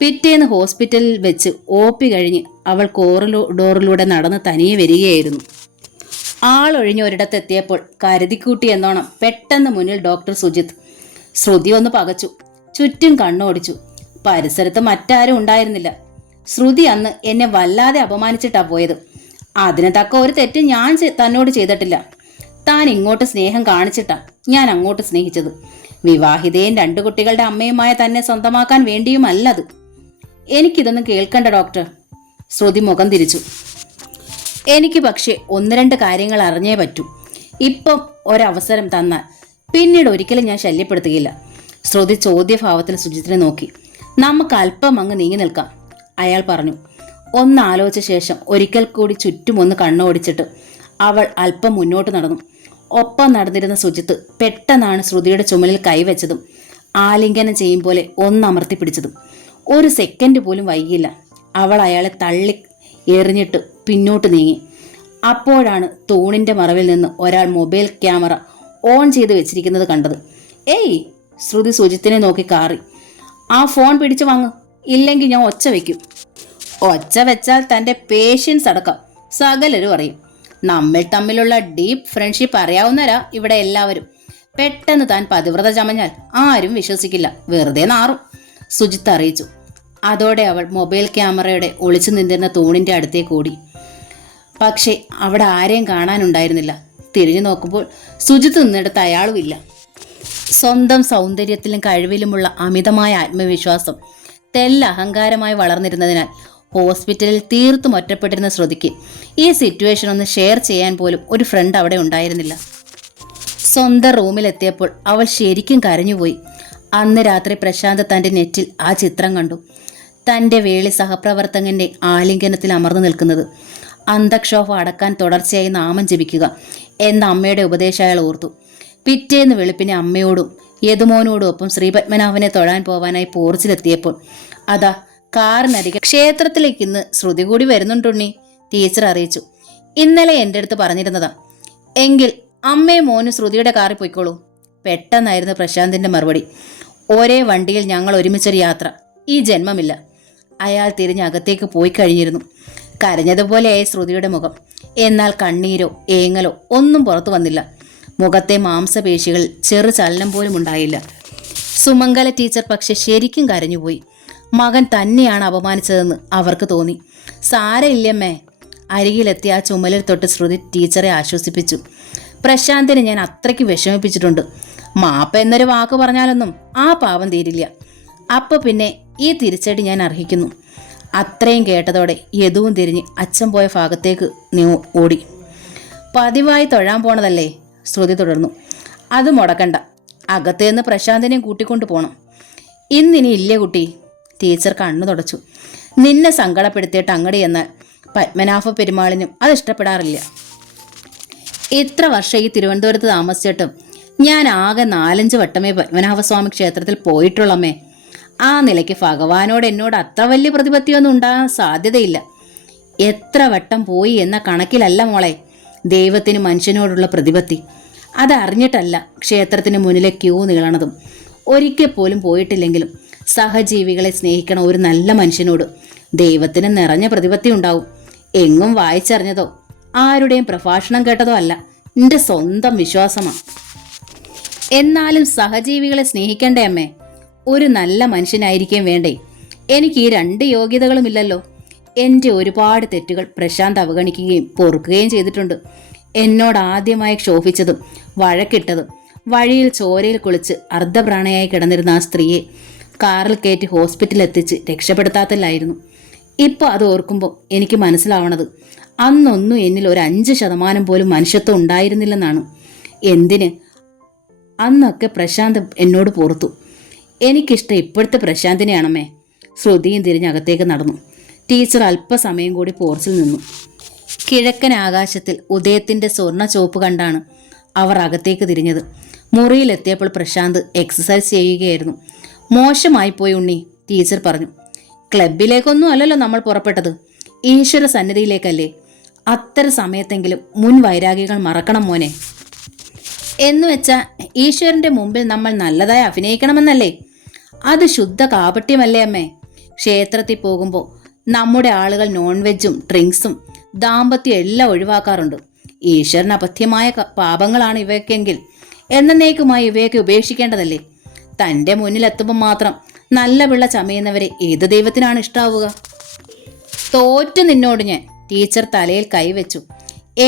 പിറ്റേന്ന് ഹോസ്പിറ്റലിൽ വെച്ച് OP കഴിഞ്ഞ് അവൾ കോറിഡോറിലൂടെ നടന്ന് തനിയെ വരികയായിരുന്നു. ആളൊഴിഞ്ഞ ഒരിടത്തെത്തിയപ്പോൾ കരുതിക്കൂട്ടി എന്നോണം പെട്ടെന്ന് മുന്നിൽ ഡോക്ടർ സുജിത്ത്. ശ്രുതി ഒന്ന് പകച്ചു. ചുറ്റും കണ്ണോടിച്ചു. പരിസരത്ത് മറ്റാരും ഉണ്ടായിരുന്നില്ല. ശ്രുതി അന്ന് എന്നെ വല്ലാതെ അപമാനിച്ചിട്ടാ പോയത്. അതിന് തക്ക ഒരു തെറ്റ് ഞാൻ തന്നോട് ചെയ്തിട്ടില്ല. താൻ ഇങ്ങോട്ട് സ്നേഹം കാണിച്ചിട്ടാ ഞാൻ അങ്ങോട്ട് സ്നേഹിച്ചത്. വിവാഹിതയും 2 കുട്ടികളുടെ അമ്മയുമായ തന്നെ സ്വന്തമാക്കാൻ വേണ്ടിയുമല്ലത്. എനിക്കിതൊന്നും കേൾക്കണ്ട ഡോക്ടർ. ശ്രുതി മുഖം തിരിച്ചു. എനിക്ക് പക്ഷേ 1-2 കാര്യങ്ങൾ അറിഞ്ഞേ പറ്റൂ. ഇപ്പം ഒരവസരം തന്നാൽ പിന്നീട് ഒരിക്കലും ഞാൻ ശല്യപ്പെടുത്തുകയില്ല. ശ്രുതി ചോദ്യഭാവത്തിൽ സുജിത്തിനെ നോക്കി. നമുക്ക് അല്പം അങ്ങ് നീങ്ങി നിൽക്കാം, അയാൾ പറഞ്ഞു. ഒന്ന് ആലോചിച്ച ശേഷം ഒരിക്കൽ കൂടി ചുറ്റുമൊന്ന് കണ്ണോടിച്ചിട്ട് അവൾ അല്പം മുന്നോട്ട് നടന്നു. ഒപ്പം നടന്നിരുന്ന സുജിത്ത് പെട്ടെന്നാണ് ശ്രുതിയുടെ ചുമലിൽ കൈവച്ചതും ആലിംഗനം ചെയ്യും പോലെ ഒന്നമർത്തി പിടിച്ചതും. ഒരു സെക്കൻഡ് പോലും വൈകിയില്ല. അവൾ അയാളെ തള്ളി എറിഞ്ഞിട്ട് പിന്നോട്ട് നീങ്ങി. അപ്പോഴാണ് തൂണിന്റെ മറവിൽ നിന്ന് ഒരാൾ മൊബൈൽ ക്യാമറ ഓൺ ചെയ്ത് വെച്ചിരിക്കുന്നത് കണ്ടത്. ഏയ്, ശ്രുതി സുജിത്തിനെ നോക്കി കാറി. ആ ഫോൺ പിടിച്ചു വാങ്ങ്, ഇല്ലെങ്കിൽ ഞാൻ ഒച്ച വെക്കും. ഒച്ച വെച്ചാൽ തൻ്റെ പേഷ്യൻസ് അടക്കം സകലരും അറിയും. നമ്മൾ തമ്മിലുള്ള ഡീപ്പ് ഫ്രണ്ട്ഷിപ്പ് അറിയാവുന്നവരാ ഇവിടെ എല്ലാവരും. പെട്ടെന്ന് താൻ പതിവ്രത ചമഞ്ഞാൽ ആരും വിശ്വസിക്കില്ല, വെറുതെ നാറും, സുജിത്ത് അറിയിച്ചു. അതോടെ അവൾ മൊബൈൽ ക്യാമറയുടെ ഒളിച്ചു നിന്നിരുന്ന തൂണിന്റെ അടുത്തേക്ക് ഓടി. പക്ഷേ അവിടെ ആരെയും കാണാനുണ്ടായിരുന്നില്ല. തിരിഞ്ഞു നോക്കുമ്പോൾ സുജിത്ത് നിന്നിടത്ത് അയാളുമില്ല. സ്വന്തം സൗന്ദര്യത്തിലും കഴിവിലുമുള്ള അമിതമായ ആത്മവിശ്വാസം അഹങ്കാരമായി വളർന്നിരുന്നതിനാൽ ഹോസ്പിറ്റലിൽ തീർത്തും ഒറ്റപ്പെട്ടിരുന്ന ശ്രുതിക്ക് ഈ സിറ്റുവേഷൻ ഒന്ന് ഷെയർ ചെയ്യാൻ പോലും ഒരു ഫ്രണ്ട് അവിടെ ഉണ്ടായിരുന്നില്ല. സ്വന്തം റൂമിലെത്തിയപ്പോൾ അവൾ ശരിക്കും കരഞ്ഞുപോയി. അന്ന് രാത്രി പ്രശാന്ത് തൻ്റെ നെറ്റിൽ ആ ചിത്രം കണ്ടു. തൻ്റെ വേളി സഹപ്രവർത്തകന്റെ ആലിംഗനത്തിൽ അമർന്നു നിൽക്കുന്നത്. അന്തക്ഷോഭം അടക്കാൻ തുടർച്ചയായി നാമം ജപിക്കുക എന്ന അമ്മയുടെ ഉപദേശം അയാൾ ഓർത്തു. പിറ്റേന്ന് വെളുപ്പിനെ അമ്മയോടും യദുമോനോടും ഒപ്പം ശ്രീപത്മനാഭനെ തൊഴാൻ പോവാനായി പോർച്ചിലെത്തിയപ്പോൾ അതാ കാറിനരികെ ക്ഷേത്രത്തിലേക്ക് ഇന്ന് ശ്രുതി കൂടി വരുന്നുണ്ടുണ്ണി, ടീച്ചർ അറിയിച്ചു. ഇന്നലെ എൻ്റെ അടുത്ത് പറഞ്ഞിരുന്നതാ. എങ്കിൽ അമ്മയും മോനും ശ്രുതിയുടെ കാറിൽ പോയിക്കോളൂ. പെട്ടെന്നായിരുന്നു പ്രശാന്തിന്റെ മറുപടി. ഒരേ വണ്ടിയിൽ ഞങ്ങൾ ഒരുമിച്ചൊരു യാത്ര ഈ ജന്മമില്ല. അയാൾ തിരിഞ്ഞ് അകത്തേക്ക് പോയി കഴിഞ്ഞിരുന്നു. കരഞ്ഞതുപോലെയായി ശ്രുതിയുടെ മുഖം. എന്നാൽ കണ്ണീരോ ഏങ്ങലോ ഒന്നും പുറത്തു വന്നില്ല. മുഖത്തെ മാംസപേശികൾ ചെറു ചലനം പോലും ഉണ്ടായില്ല. സുമംഗല ടീച്ചർ പക്ഷെ ശരിക്കും കരഞ്ഞുപോയി. മകൻ തന്നെയാണ് അപമാനിച്ചതെന്ന് അവർക്ക് തോന്നി. സാരയില്ലമ്മേ. അരികിലെത്തി ആ ചുമലിൽ തൊട്ട് ശ്രുതി ടീച്ചറെ ആശ്വസിപ്പിച്ചു. പ്രശാന്തിനെ ഞാൻ അത്രയ്ക്ക് വിഷമിപ്പിച്ചിട്ടുണ്ട്. മാപ്പ് എന്നൊരു വാക്ക് പറഞ്ഞാലൊന്നും ആ പാപം തീരില്ല. അപ്പൊ പിന്നെ ഈ തിരിച്ചടി ഞാൻ അർഹിക്കുന്നു. അത്രയും കേട്ടതോടെ യദുവും തിരിഞ്ഞ് അച്ഛൻ പോയ ഭാഗത്തേക്ക് ഓടി. പതിവായി തൊഴാൻ പോണതല്ലേ, ശ്രുതി തുടർന്നു. അത് മുടക്കണ്ട. അകത്തേന്ന് പ്രശാന്തിനെയും കൂട്ടിക്കൊണ്ടു പോണം. ഇന്നിനി ഇല്ലേ കുട്ടി, ടീച്ചർ കണ്ണു തുടച്ചു. നിന്നെ സങ്കടപ്പെടുത്തിയിട്ട് അങ്ങടി എന്നാൽ പത്മനാഭ പെരുമാളിനും അത് ഇഷ്ടപ്പെടാറില്ല. ഇത്ര വർഷം ഈ തിരുവനന്തപുരത്ത് താമസിച്ചിട്ടും ഞാൻ ആകെ 4-5 വട്ടമേ പത്മനാഭസ്വാമി ക്ഷേത്രത്തിൽ പോയിട്ടുള്ളമ്മേ. ആ നിലയ്ക്ക് ഭഗവാനോട് എന്നോട് അത്ര വലിയ പ്രതിപത്തിയൊന്നും ഉണ്ടാകാൻ സാധ്യതയില്ല. എത്ര വട്ടം പോയി എന്ന കണക്കിലല്ല മോളെ ദൈവത്തിന് മനുഷ്യനോടുള്ള പ്രതിപത്തി. അതറിഞ്ഞിട്ടല്ല ക്ഷേത്രത്തിന് മുന്നിലെ ക്യൂ നീളണതും. ഒരിക്കൽ പോലും പോയിട്ടില്ലെങ്കിലും സഹജീവികളെ സ്നേഹിക്കണ ഒരു നല്ല മനുഷ്യനോട് ദൈവത്തിന് നിറഞ്ഞ പ്രതിപത്തി ഉണ്ടാവും. എങ്ങും വായിച്ചറിഞ്ഞതോ ആരുടെയും പ്രഭാഷണം കേട്ടതോ അല്ല, എൻ്റെ സ്വന്തം വിശ്വാസമാണ്. എന്നാലും സഹജീവികളെ സ്നേഹിക്കണ്ടേ അമ്മേ? ഒരു നല്ല മനുഷ്യനായിരിക്കും വേണ്ടേ? എനിക്ക് ഈ 2 യോഗ്യതകളുമില്ലല്ലോ. എൻ്റെ ഒരുപാട് തെറ്റുകൾ പ്രശാന്ത് അവഗണിക്കുകയും പൊറുക്കുകയും ചെയ്തിട്ടുണ്ട്. എന്നോട് ആദ്യമായി ക്ഷോഭിച്ചതും വഴക്കിട്ടതും വഴിയിൽ ചോരയിൽ കുളിച്ച് അർദ്ധപ്രാണയായി കിടന്നിരുന്ന ആ സ്ത്രീയെ കാറിൽ കയറ്റി ഹോസ്പിറ്റലിൽ എത്തിച്ച് രക്ഷപ്പെടുത്താത്തില്ലായിരുന്നു. ഇപ്പോൾ അത് ഓർക്കുമ്പോൾ എനിക്ക് മനസ്സിലാവണത് അന്നൊന്നും എന്നിൽ ഒരു 5% പോലും മനുഷ്യത്വം ഉണ്ടായിരുന്നില്ലെന്നാണ്. എന്തിന് അന്നൊക്കെ പ്രശാന്ത് എന്നോട് പുറത്തു. എനിക്കിഷ്ടം ഇപ്പോഴത്തെ പ്രശാന്തിനെയാണമ്മേ. ശ്രുതിയും തിരിഞ്ഞകത്തേക്ക് നടന്നു. ടീച്ചർ അല്പസമയം കൂടി പോർച്ചിൽ നിന്നു. കിഴക്കൻ ആകാശത്തിൽ ഉദയത്തിന്റെ സ്വർണ്ണ ചോപ്പ് കണ്ടാണ് അവർ അകത്തേക്ക് തിരിഞ്ഞത്. മുറിയിലെത്തിയപ്പോൾ പ്രശാന്ത് എക്സസൈസ് ചെയ്യുകയായിരുന്നു. മോശമായി പോയി ഉണ്ണി, ടീച്ചർ പറഞ്ഞു. ക്ലബിലേക്കൊന്നും അല്ലല്ലോ നമ്മൾ പുറപ്പെട്ടത്, ഈശ്വര സന്നിധിയിലേക്കല്ലേ. അത്തരം സമയത്തെങ്കിലും മുൻ വൈരാഗികൾ മറക്കണം മോനെ. എന്നുവെച്ചാൽ ഈശ്വരന്റെ മുമ്പിൽ നമ്മൾ നല്ലതായി അഭിനയിക്കണമെന്നല്ലേ? അത് ശുദ്ധ കാപട്യമല്ലേ അമ്മേ? ക്ഷേത്രത്തിൽ പോകുമ്പോൾ നമ്മുടെ ആളുകൾ നോൺ വെജും ഡ്രിങ്ക്സും ദാമ്പത്യം എല്ലാം ഒഴിവാക്കാറുണ്ട്. ഈശ്വരന് അപഥ്യമായ പാപങ്ങളാണ് ഇവയൊക്കെങ്കിൽ എന്നേക്കുമായി ഇവയൊക്കെ ഉപേക്ഷിക്കേണ്ടതല്ലേ? തൻ്റെ മുന്നിലെത്തുമ്പോൾ മാത്രം നല്ല പിള്ള ചമയുന്നവരെ ഏത് ദൈവത്തിനാണ് ഇഷ്ടാവുക? തോറ്റു നിന്നോട് ഞാൻ, ടീച്ചർ തലയിൽ കൈവച്ചു.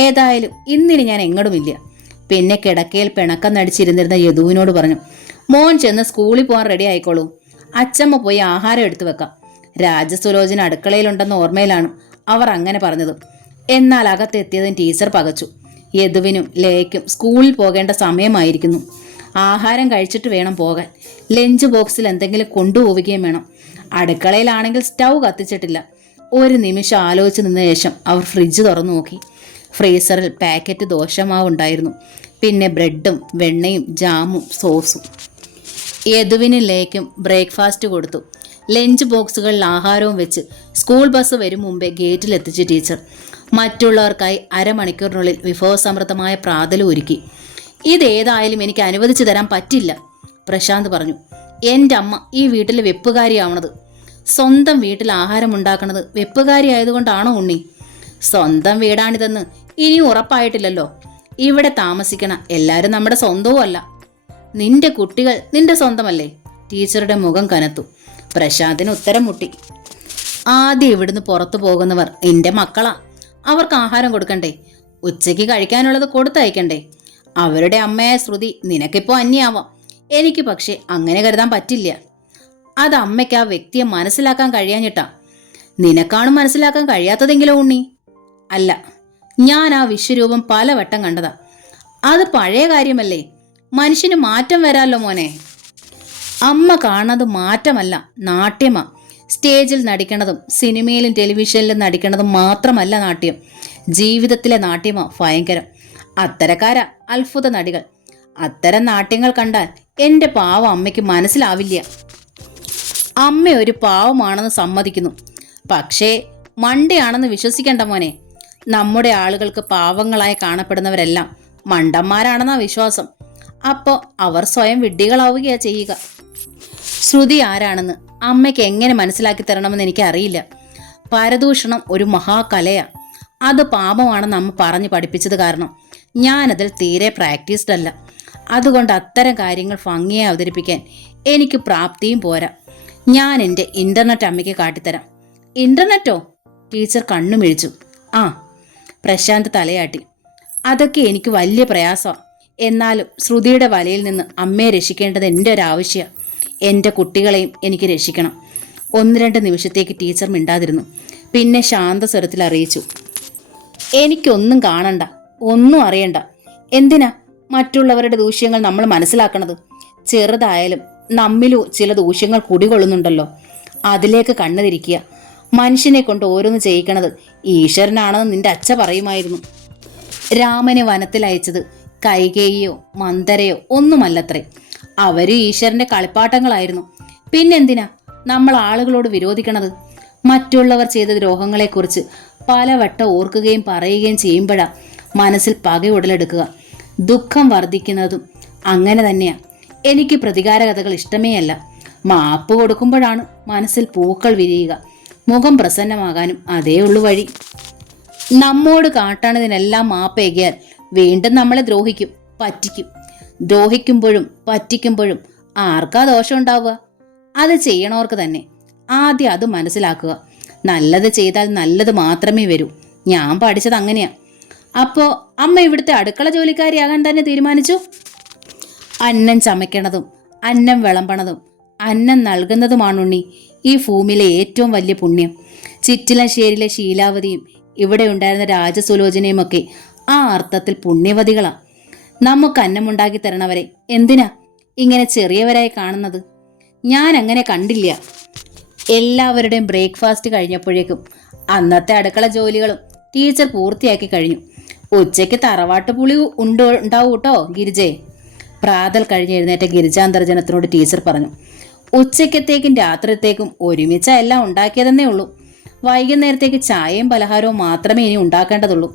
ഏതായാലും ഇന്നിനി ഞാൻ എങ്ങടുമില്ല. പിന്നെ കിടക്കയിൽ പിണക്കം നടിച്ചിരുന്നിരുന്ന യദുവിനോട് പറഞ്ഞു, മോൻ ചെന്ന് സ്കൂളിൽ പോകാൻ റെഡി ആയിക്കോളൂ. അച്ചമ്മ പോയി ആഹാരം എടുത്തു വെക്കാം. രാജസുലോചന അടുക്കളയിലുണ്ടെന്ന ഓർമ്മയിലാണ് അവർ അങ്ങനെ പറഞ്ഞത്. എന്നാൽ അകത്തെത്തിയതും ടീച്ചർ പകച്ചു. യദുവിനും ലയയ്ക്കും സ്കൂളിൽ പോകേണ്ട സമയമായിരിക്കുന്നു. ആഹാരം കഴിച്ചിട്ട് വേണം പോകാൻ. ലഞ്ച് ബോക്സിൽ എന്തെങ്കിലും കൊണ്ടുപോവുകയും വേണം. അടുക്കളയിലാണെങ്കിൽ സ്റ്റൗ കത്തിച്ചിട്ടില്ല. ഒരു നിമിഷം ആലോചിച്ച് നിന്ന ശേഷം അവർ ഫ്രിഡ്ജ് തുറന്നു നോക്കി. ഫ്രീസറിൽ പാക്കറ്റ് ദോശമാവ് ഉണ്ടായിരുന്നു. പിന്നെ ബ്രെഡും വെണ്ണയും ജാമും സോസും. യദുവിനും ലയയ്ക്കും ബ്രേക്ക്ഫാസ്റ്റ് കൊടുത്തു. ലഞ്ച് ബോക്സുകളിൽ ആഹാരവും വെച്ച് സ്കൂൾ ബസ് വരും മുമ്പേ ഗേറ്റിലെത്തിച്ച് ടീച്ചർ. മറ്റുള്ളവർക്കായി അരമണിക്കൂറിനുള്ളിൽ വിഭവസമൃദ്ധമായ പ്രാതലും ഒരുക്കി. ഇതേതായാലും എനിക്ക് അനുവദിച്ചു തരാൻ പറ്റില്ല, പ്രശാന്ത് പറഞ്ഞു. എൻ്റെ അമ്മ ഈ വീട്ടിലെ വെപ്പുകാരിയാവണത്. സ്വന്തം വീട്ടിൽ ആഹാരം ഉണ്ടാക്കണത് വെപ്പുകാരി ആയതുകൊണ്ടാണോ ഉണ്ണി? സ്വന്തം വീടാണിതെന്ന് ഇനിയും ഉറപ്പായിട്ടില്ലല്ലോ. ഇവിടെ താമസിക്കണ എല്ലാവരും നമ്മുടെ സ്വന്തവും അല്ല. നിന്റെ കുട്ടികൾ നിന്റെ സ്വന്തമല്ലേ? ടീച്ചറുടെ മുഖം കനത്തു. പ്രശാന്തിന് ഉത്തരം മുട്ടി. ആദ്യം ഇവിടുന്ന് പുറത്തു പോകുന്നവർ എൻ്റെ മക്കളാ. അവർക്ക് ആഹാരം കൊടുക്കണ്ടേ? ഉച്ചയ്ക്ക് കഴിക്കാനുള്ളത് കൊടുത്തയക്കണ്ടേ? അവരുടെ അമ്മയായ ശ്രുതി നിനക്കിപ്പോൾ അന്യാവാം. എനിക്ക് പക്ഷേ അങ്ങനെ കരുതാൻ പറ്റില്ല. അത് അമ്മയ്ക്ക് ആ വ്യക്തിയെ മനസ്സിലാക്കാൻ കഴിയാഞ്ഞിട്ടാ. നിനക്കാണ് മനസ്സിലാക്കാൻ കഴിയാത്തതെങ്കിലോ ഉണ്ണി? അല്ല, ഞാൻ ആ വിശ്വരൂപം പലവട്ടം കണ്ടതാ. അത് പഴയ കാര്യമല്ലേ. മനുഷ്യന് മാറ്റം വരാമല്ലോ മോനെ. അമ്മ കാണുന്നത് മാറ്റമല്ല, നാട്യമാ. സ്റ്റേജിൽ നടിക്കണതും സിനിമയിലും ടെലിവിഷനിലും നടിക്കണതും മാത്രമല്ല നാട്യം. ജീവിതത്തിലെ നാട്യമാ ഭയങ്കരം. അത്തരക്കാരാ അത്ഭുത നടികൾ. അത്തരം നാട്യങ്ങൾ കണ്ടാൽ എൻ്റെ പാവം അമ്മയ്ക്ക് മനസ്സിലാവില്ല. അമ്മ ഒരു പാവമാണെന്ന് സമ്മതിക്കുന്നു, പക്ഷേ മണ്ടയാണെന്ന് വിശ്വസിക്കണ്ട മോനെ. നമ്മുടെ ആളുകൾക്ക് പാവങ്ങളായി കാണപ്പെടുന്നവരെല്ലാം മണ്ടന്മാരാണെന്നാ വിശ്വാസം. അപ്പോൾ അവർ സ്വയം വിഡ്ഢികളാവുകയാ ചെയ്യുക. ശ്രുതി ആരാണെന്ന് അമ്മയ്ക്ക് എങ്ങനെ മനസ്സിലാക്കി തരണമെന്ന് എനിക്കറിയില്ല. പരദൂഷണം ഒരു മഹാകലയാ. അത് പാപമാണെന്ന് അമ്മ പറഞ്ഞു പഠിപ്പിച്ചത് കാരണം ഞാനതിൽ തീരെ പ്രാക്ടീസ്ഡ് അല്ല. അതുകൊണ്ട് അത്തരം കാര്യങ്ങൾ ഭംഗിയായി അവതരിപ്പിക്കാൻ എനിക്ക് പ്രാപ്തിയും പോരാ. ഞാൻ എൻ്റെ ഇൻ്റർനെറ്റ് അമ്മയ്ക്ക് കാട്ടിത്തരാം. ഇൻ്റർനെറ്റോ? ടീച്ചർ കണ്ണുമിഴിച്ചു. ആ, പ്രശാന്ത് തലയാട്ടി. അതൊക്കെ എനിക്ക് വലിയ പ്രയാസമാണ്. എന്നാലും ശ്രുതിയുടെ വലയിൽ നിന്ന് അമ്മയെ രക്ഷിക്കേണ്ടത് എൻ്റെ ഒരു ആവശ്യമാണ്. എൻ്റെ കുട്ടികളെയും എനിക്ക് രക്ഷിക്കണം. 1-2 നിമിഷത്തേക്ക് ടീച്ചർ മിണ്ടാതിരുന്നു. പിന്നെ ശാന്തസ്വരത്തിൽ അറിയിച്ചു, എനിക്കൊന്നും കാണണ്ട, ഒന്നും അറിയണ്ട. എന്തിനാ മറ്റുള്ളവരുടെ ദൂഷ്യങ്ങൾ നമ്മൾ മനസ്സിലാക്കണത്? ചെറുതായാലും നമ്മിലും ചില ദൂഷ്യങ്ങൾ കുടികൊള്ളുന്നുണ്ടല്ലോ. അതിലേക്ക് കണ്ണു തിരിക്കുക. മനുഷ്യനെ കൊണ്ട് ഓരോന്ന് ചെയ്യിക്കണത് ഈശ്വരനാണെന്ന് നിന്റെ അച്ഛ പറയുമായിരുന്നു. രാമനെ വനത്തിൽ അയച്ചത് കൈകേയിയോ മന്ദരയോ ഒന്നുമല്ലത്രേ. അവര് ഈശ്വരന്റെ കളിപ്പാട്ടങ്ങളായിരുന്നു. പിന്നെന്തിനാ നമ്മൾ ആളുകളോട് വിരോധിക്കണത്? മറ്റുള്ളവർ ചെയ്ത ദ്രോഹങ്ങളെക്കുറിച്ച് പലവട്ടം ഓർക്കുകയും പറയുകയും ചെയ്യുമ്പോഴാ മനസ്സിൽ പക ഉടലെടുക്കുക. ദുഃഖം വർദ്ധിക്കുന്നതും അങ്ങനെ തന്നെയാ. എനിക്ക് പ്രതികാര കഥകൾ ഇഷ്ടമേ അല്ല. മാപ്പ് കൊടുക്കുമ്പോഴാണ് മനസ്സിൽ പൂക്കൾ വിരിയുക. മുഖം പ്രസന്നമാകാനും അതേ ഉള്ളു വഴി. നമ്മോട് കാട്ടണതിനെല്ലാം മാപ്പേകിയാൽ വീണ്ടും നമ്മളെ ദ്രോഹിക്കും, പറ്റിക്കും. ദ്രോഹിക്കുമ്പോഴും പറ്റിക്കുമ്പോഴും ആർക്കാ ദോഷം ഉണ്ടാവുക? അത് ചെയ്യണവർക്ക് തന്നെ. ആദ്യം അത് മനസ്സിലാക്കുക. നല്ലത് ചെയ്താൽ നല്ലത് മാത്രമേ വരൂ. ഞാൻ പഠിച്ചത് അങ്ങനെയാ. അപ്പോൾ അമ്മ ഇവിടുത്തെ അടുക്കള ജോലിക്കാരിയാകാൻ തന്നെ തീരുമാനിച്ചു? അന്നം ചമയ്ക്കണതും അന്നം വിളമ്പണതും അന്നം നൽകുന്നതുമാണുണ്ണി ഈ ഭൂമിയിലെ ഏറ്റവും വലിയ പുണ്യം. ചിറ്റിലശ്ശേരിയിലെ ശീലാവതിയും ഇവിടെ ഉണ്ടായിരുന്ന രാജസുലോചനയുമൊക്കെ ആ അർത്ഥത്തിൽ പുണ്യവതികളാ. നമുക്ക് അന്നമുണ്ടാക്കി തരണവരെ എന്തിനാ ഇങ്ങനെ ചെറിയവരായി കാണുന്നത്? ഞാൻ അങ്ങനെ കണ്ടില്ല. എല്ലാവരുടെയും ബ്രേക്ക്ഫാസ്റ്റ് കഴിഞ്ഞപ്പോഴേക്കും അന്നത്തെ അടുക്കള ജോലികളും ടീച്ചർ പൂർത്തിയാക്കി കഴിഞ്ഞു. ഉച്ചയ്ക്ക് തറവാട്ട് പുളി ഉണ്ടാവും കേട്ടോ ഗിരിജേ. പ്രാതൽ കഴിഞ്ഞ് എഴുന്നേറ്റ ഗിരിജാന്തർജനത്തിനോട് ടീച്ചർ പറഞ്ഞു. ഉച്ചയ്ക്കത്തേക്കും രാത്രിത്തേക്കും ഒരുമിച്ച് എല്ലാം ഉണ്ടാക്കിയതെന്നേ ഉള്ളൂ. വൈകുന്നേരത്തേക്ക് ചായയും പലഹാരവും മാത്രമേ ഇനി ഉണ്ടാക്കേണ്ടതുള്ളൂ.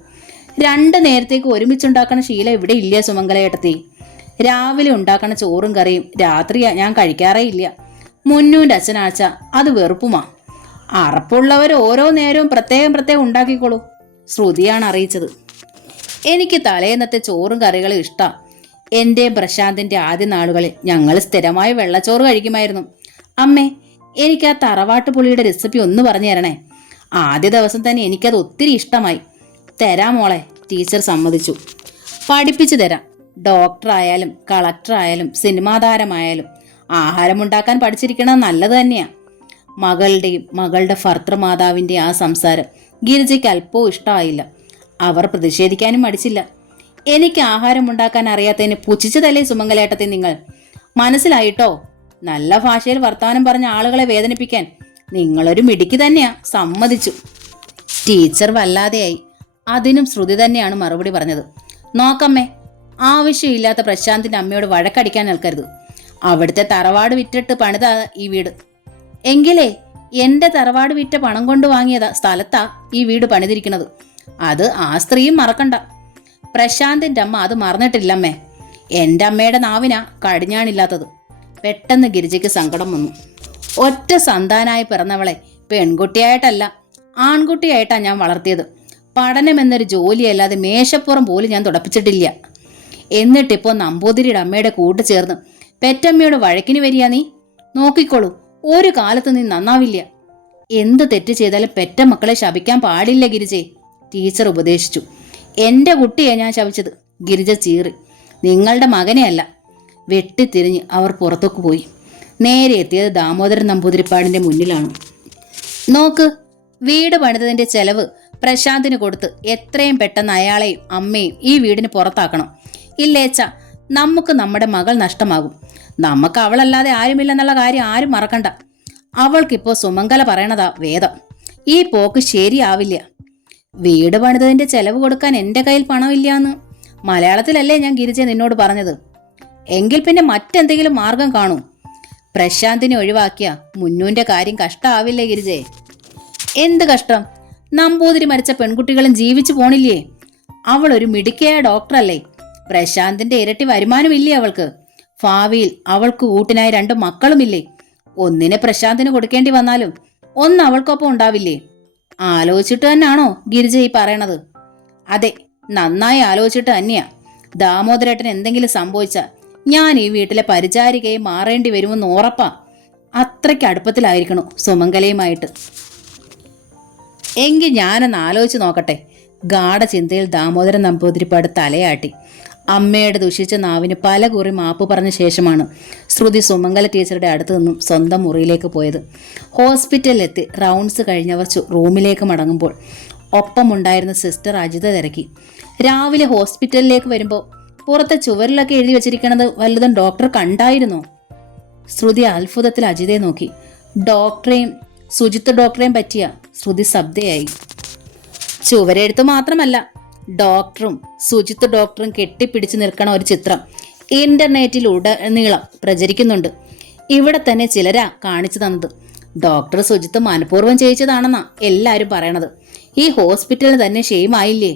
2 നേരത്തേക്ക് ഒരുമിച്ചുണ്ടാക്കണ ശീലം ഇവിടെ ഇല്ല സുമംഗലയേട്ടത്തി. രാവിലെ ഉണ്ടാക്കണ ചോറും കറിയും രാത്രി ഞാൻ കഴിക്കാറേ ഇല്ല. മുന്നൂൻ്റെ അച്ഛനാഴ്ച അത് വെറുപ്പുമാ. അറപ്പുള്ളവർ ഓരോ നേരവും പ്രത്യേകം ഉണ്ടാക്കിക്കോളൂ, ശ്രുതിയാണ് അറിയിച്ചത്. എനിക്ക് തലേന്നത്തെ ചോറും കറികളും ഇഷ്ടം. എൻ്റെ പ്രശാന്തിൻ്റെ ആദ്യ നാളുകളിൽ ഞങ്ങൾ സ്ഥിരമായി വെള്ളച്ചോറ് കഴിക്കുമായിരുന്നു. അമ്മേ, എനിക്ക് ആ തറവാട്ട് പുളിയുടെ റെസിപ്പി ഒന്ന് പറഞ്ഞു തരണേ. ആദ്യ ദിവസം തന്നെ എനിക്കത് ഒത്തിരി ഇഷ്ടമായി. തരാം മോളെ, ടീച്ചർ സമ്മതിച്ചു. പഠിപ്പിച്ചു തരാം. ഡോക്ടറായാലും കളക്ടറായാലും സിനിമാ താരമായാലും ആഹാരമുണ്ടാക്കാൻ പഠിച്ചിരിക്കണത് നല്ലത് തന്നെയാ. മകളുടെയും മകളുടെ ഭർത്തൃമാതാവിൻ്റെ ആ സംസാരം ഗിരിജയ്ക്ക് അല്പവും ഇഷ്ടമായില്ല. അവർ പ്രതിഷേധിക്കാനും മടിച്ചില്ല. എനിക്ക് ആഹാരം ഉണ്ടാക്കാൻ അറിയാത്തതിന് പുച്ഛിച്ചതല്ലേ സുമംഗലേട്ടത്തെ നിങ്ങൾ? മനസ്സിലായിട്ടോ? നല്ല ഭാഷയിൽ വർത്തമാനം പറഞ്ഞ ആളുകളെ വേദനിപ്പിക്കാൻ നിങ്ങളൊരു മിടുക്കി തന്നെയാ, സമ്മതിച്ചു. ടീച്ചർ വല്ലാതെയായി. അതിനും ശ്രുതി തന്നെയാണ് മറുപടി പറഞ്ഞത്. നോക്കമ്മേ, ആവശ്യമില്ലാത്ത പ്രശാന്തിന്റെ അമ്മയോട് വഴക്കടിക്കാൻ നിൽക്കരുത്. അവിടുത്തെ തറവാട് വിറ്റിട്ട് പണിതാ ഈ വീട്. എങ്കിലേ എന്റെ തറവാട് വിറ്റ പണം കൊണ്ട് വാങ്ങിയതാ സ്ഥലത്താ ഈ വീട് പണിതിരിക്കുന്നത്. അത് ആ സ്ത്രീയും മറക്കണ്ട. പ്രശാന്തിന്റെ അമ്മ അത് മറന്നിട്ടില്ലമ്മേ. എൻ്റെ അമ്മയുടെ നാവിനാ കടിഞ്ഞാണില്ലാത്തത്. പെട്ടെന്ന് ഗിരിജയ്ക്ക് സങ്കടം വന്നു. ഒറ്റ സന്താനായി പിറന്നവളെ പെൺകുട്ടിയായിട്ടല്ല ആൺകുട്ടിയായിട്ടാ ഞാൻ വളർത്തിയത്. പഠനം എന്നൊരു ജോലിയല്ലാതെ മേശപ്പുറം പോലും ഞാൻ തുടപ്പിച്ചിട്ടില്ല. എന്നിട്ടിപ്പോൾ നമ്പൂതിരിയുടെ അമ്മയുടെ കൂട്ട് ചേർന്ന് പെറ്റമ്മയോട് വഴക്കിന് വരിക നീ? നോക്കിക്കോളൂ, ഒരു കാലത്ത് നീ നന്നാവില്ല. എന്ത് തെറ്റ് ചെയ്താലും പെറ്റ മക്കളെ ശപിക്കാൻ പാടില്ല ഗിരിജെ, ടീച്ചർ ഉപദേശിച്ചു. എൻ്റെ കുട്ടിയെ ഞാൻ ശപിച്ചത്, ഗിരിജ ചീറി. നിങ്ങളുടെ മകനെയല്ല. വെട്ടിത്തിരിഞ്ഞ് അവർ പുറത്തേക്ക് പോയി. നേരെ എത്തിയത് ദാമോദരൻ നമ്പൂതിരിപ്പാടിന്റെ മുന്നിലാണ്. നോക്ക്, വീട് പണിതതിന്റെ ചെലവ് പ്രശാന്തിന് കൊടുത്ത് എത്രയും പെട്ടെന്ന് അയാളെയും അമ്മയും ഈ വീടിന് പുറത്താക്കണം. ഇല്ലേച്ച നമുക്ക് നമ്മുടെ മകൾ നഷ്ടമാകും. നമുക്ക് അവളല്ലാതെ ആരുമില്ലെന്നുള്ള കാര്യം ആരും മറക്കണ്ട. അവൾക്കിപ്പോ സുമംഗല പറയണതാ വേദം. ഈ പോക്ക് ശരിയാവില്ല. വീട് പണിതതിന്റെ ചെലവ് കൊടുക്കാൻ എൻ്റെ കയ്യിൽ പണമില്ലാന്ന് മലയാളത്തിലല്ലേ ഞാൻ ഗിരിജ നിന്നോട് പറഞ്ഞത്? എങ്കിൽ പിന്നെ മറ്റെന്തെങ്കിലും മാർഗം കാണൂ. പ്രശാന്തിനെ ഒഴിവാക്കിയ മുന്നൂന്റെ കാര്യം കഷ്ടമാവില്ലേ ഗിരിജയെ? എന്ത് കഷ്ടം? നമ്പൂതിരി മരിച്ച പെൺകുട്ടികളും ജീവിച്ചു പോണില്ലേ? അവൾ ഒരു മിടുക്കിയായ ഡോക്ടറല്ലേ? പ്രശാന്തിന്റെ ഇരട്ടി വരുമാനമില്ലേ അവൾക്ക്? ഭാവിയിൽ അവൾക്ക് കൂട്ടിനായി 2 മക്കളുമില്ലേ? ഒന്നിനെ പ്രശാന്തിന് കൊടുക്കേണ്ടി വന്നാലും ഒന്ന് അവൾക്കൊപ്പം ഉണ്ടാവില്ലേ? ആലോചിച്ചിട്ട് തന്നെയാണോ ഗിരിജ ഈ പറയണത്? അതെ, നന്നായി ആലോചിച്ചിട്ട് തന്നെയാ. ദാമോദരേട്ടന് എന്തെങ്കിലും സംഭവിച്ച ഞാൻ ഈ വീട്ടിലെ പരിചാരികയെ മാറേണ്ടി വരുമെന്ന് ഉറപ്പാ. അത്രയ്ക്ക് അടുപ്പത്തിലായിരിക്കണു സുമംഗലയുമായിട്ട്. എങ്കിൽ ഞാനൊന്ന് ആലോചിച്ച് നോക്കട്ടെ. ഗാഢചിന്തയിൽ ദാമോദരൻ നമ്പൂതിരിപ്പാട് തലയാട്ടി. അമ്മയുടെ ദുഷിച്ച നാവിന് പല കുറി മാപ്പ് പറഞ്ഞ ശേഷമാണ് ശ്രുതി സുമംഗല ടീച്ചറുടെ അടുത്ത് നിന്നും സ്വന്തം മുറിയിലേക്ക് പോയത്. ഹോസ്പിറ്റലിലെത്തി റൗണ്ട്സ് കഴിഞ്ഞവർ റൂമിലേക്ക് മടങ്ങുമ്പോൾ ഒപ്പമുണ്ടായിരുന്ന സിസ്റ്റർ അജിത തിരക്കി. രാവിലെ ഹോസ്പിറ്റലിലേക്ക് വരുമ്പോൾ പുറത്തെ ചുവരിലൊക്കെ എഴുതി വെച്ചിരിക്കണത് വല്ലതും ഡോക്ടർ കണ്ടായിരുന്നോ? ശ്രുതി അത്ഭുതത്തിൽ അജിതയെ നോക്കി. ഡോക്ടറെയും സുജിത്ത് ഡോക്ടറെയും പറ്റിയ ശ്രുതി ശബ്ദയായി. ചുവരെഴുത്ത് മാത്രമല്ല, ഡോക്ടറും സുജിത്ത് ഡോക്ടറും കെട്ടിപ്പിടിച്ചു നിൽക്കണ ഒരു ചിത്രം ഇന്റർനെറ്റിൽ ഉടനീളം പ്രചരിക്കുന്നുണ്ട്. ഇവിടെ തന്നെ ചിലരാ കാണിച്ചു തന്നത്. ഡോക്ടർ സുജിത്ത് മനഃപൂർവ്വം ചെയ്യിച്ചതാണെന്നാ എല്ലാവരും പറയണത്. ഈ ഹോസ്പിറ്റലിൽ തന്നെ ഷെയിമായില്ലേ?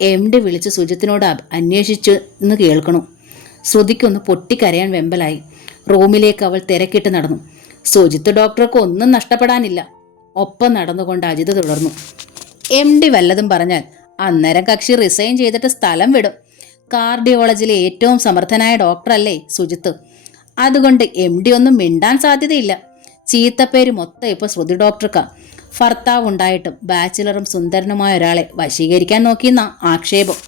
MD വിളിച്ച് സുജിത്തിനോട് അന്വേഷിച്ചു എന്ന് കേൾക്കണു. ശ്രുതിക്കൊന്ന് പൊട്ടിക്കരയാൻ വെമ്പലായി. റൂമിലേക്ക് അവൾ തിരക്കിട്ട് നടന്നു. സുജിത്ത് ഡോക്ടർക്ക് ഒന്നും നഷ്ടപ്പെടാനില്ല. ഒപ്പം നടന്നുകൊണ്ട് അജിത തുടർന്നു. MD വല്ലതും പറഞ്ഞാൽ അന്നേരം കക്ഷി റിസൈൻ ചെയ്തിട്ട് സ്ഥലം വിടും. കാർഡിയോളജിയിലെ ഏറ്റവും സമർത്ഥനായ ഡോക്ടറല്ലേ സുജിത്ത്. അതുകൊണ്ട് MD ഒന്നും മിണ്ടാൻ സാധ്യതയില്ല. ചീത്തപ്പേര് മൊത്തം ഇപ്പോൾ ശ്രുതി ഡോക്ടർക്കാ. ഭർത്താവ് ഉണ്ടായിട്ടും ബാച്ചിലറും സുന്ദരനുമായ ഒരാളെ വശീകരിക്കാൻ നോക്കിയെന്ന ആക്ഷേപം.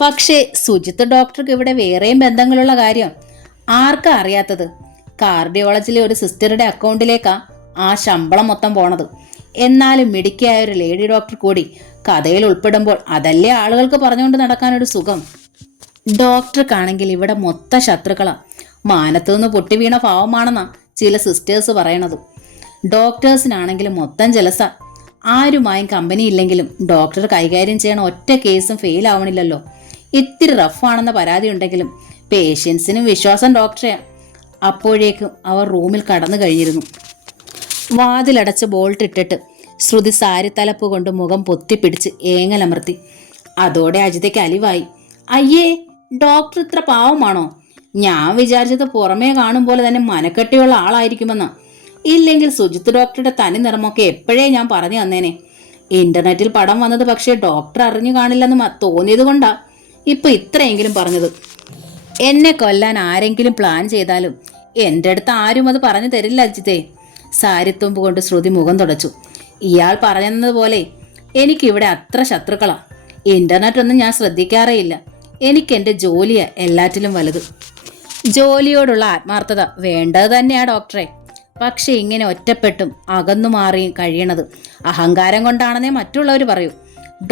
പക്ഷേ സുജിത്ത് ഡോക്ടർക്ക് ഇവിടെ വേറെയും ബന്ധങ്ങളുള്ള കാര്യം ആർക്കാ അറിയാത്തത്? കാർഡിയോളജിയിലെ ഒരു സിസ്റ്ററുടെ അക്കൗണ്ടിലേക്കാ ആ ശമ്പളം മൊത്തം പോണത്. എന്നാലും മിടുക്കിയായ ഒരു ലേഡി ഡോക്ടർ കൂടി കഥയിൽ ഉൾപ്പെടുമ്പോൾ അതല്ലേ ആളുകൾക്ക് പറഞ്ഞുകൊണ്ട് നടക്കാനൊരു സുഖം. ഡോക്ടർക്കാണെങ്കിൽ ഇവിടെ മൊത്ത ശത്രുക്കളാ. മാനത്തുനിന്ന് പൊട്ടി വീണ പാവമാണെന്നാ ചില സിസ്റ്റേഴ്സ് പറയണത്. ഡോക്ടേഴ്സിനാണെങ്കിലും മൊത്തം ജലസ. ആരുമായും കമ്പനി ഇല്ലെങ്കിലും ഡോക്ടർ കൈകാര്യം ചെയ്യണ ഒറ്റ കേസും ഫെയിൽ ആവണില്ലല്ലോ. ഇത്തിരി റഫാണെന്ന പരാതി ഉണ്ടെങ്കിലും പേഷ്യൻസിനും വിശ്വാസം ഡോക്ടറെയാ. അപ്പോഴേക്കും അവർ റൂമിൽ കടന്നു കഴിഞ്ഞിരുന്നു. വാതിലടച്ച് ബോൾട്ട് ഇട്ടിട്ട് ശ്രുതി സാരി തലപ്പ് കൊണ്ട് മുഖം പൊത്തിപ്പിടിച്ച് ഏങ്ങലമർത്തി. അതോടെ അജിതയ്ക്ക് അലിവായി. അയ്യേ, ഡോക്ടർ ഇത്ര പാവമാണോ? ഞാൻ വിചാരിച്ചത് പുറമേ കാണും പോലെ തന്നെ മനക്കെട്ടിയുള്ള ആളായിരിക്കുമെന്ന്. ഇല്ലെങ്കിൽ സുജിത്ത് ഡോക്ടറുടെ തനി നിറമൊക്കെ എപ്പോഴേ ഞാൻ പറഞ്ഞു തന്നേനെ. ഇന്റർനെറ്റിൽ പടം വന്നത് പക്ഷേ ഡോക്ടർ അറിഞ്ഞു കാണില്ലെന്ന് തോന്നിയത് കൊണ്ടാ ഇപ്പൊ ഇത്രയെങ്കിലും പറഞ്ഞത്. എന്നെ കൊല്ലാൻ ആരെങ്കിലും പ്ലാൻ ചെയ്താലും എൻ്റെ അടുത്ത് ആരും അത് പറഞ്ഞു തരില്ല അജിതേ. സാരിത്തുമ്പ് കൊണ്ട് ശ്രുതി മുഖം തുടച്ചു. ഇയാൾ പറഞ്ഞതുപോലെ എനിക്കിവിടെ അത്ര ശത്രുക്കളാ. ഇന്റർനെറ്റ് ഒന്നും ഞാൻ ശ്രദ്ധിക്കാറേയില്ല. എനിക്കെൻ്റെ ജോലിയാ എല്ലാറ്റിലും വലുത്. ജോലിയോടുള്ള ആത്മാർത്ഥത വേണ്ടത് തന്നെയാ ഡോക്ടറെ. പക്ഷെ ഇങ്ങനെ ഒറ്റപ്പെട്ടും അകന്നു മാറിയും കഴിയണത് അഹങ്കാരം കൊണ്ടാണെന്നേ മറ്റുള്ളവർ പറയൂ.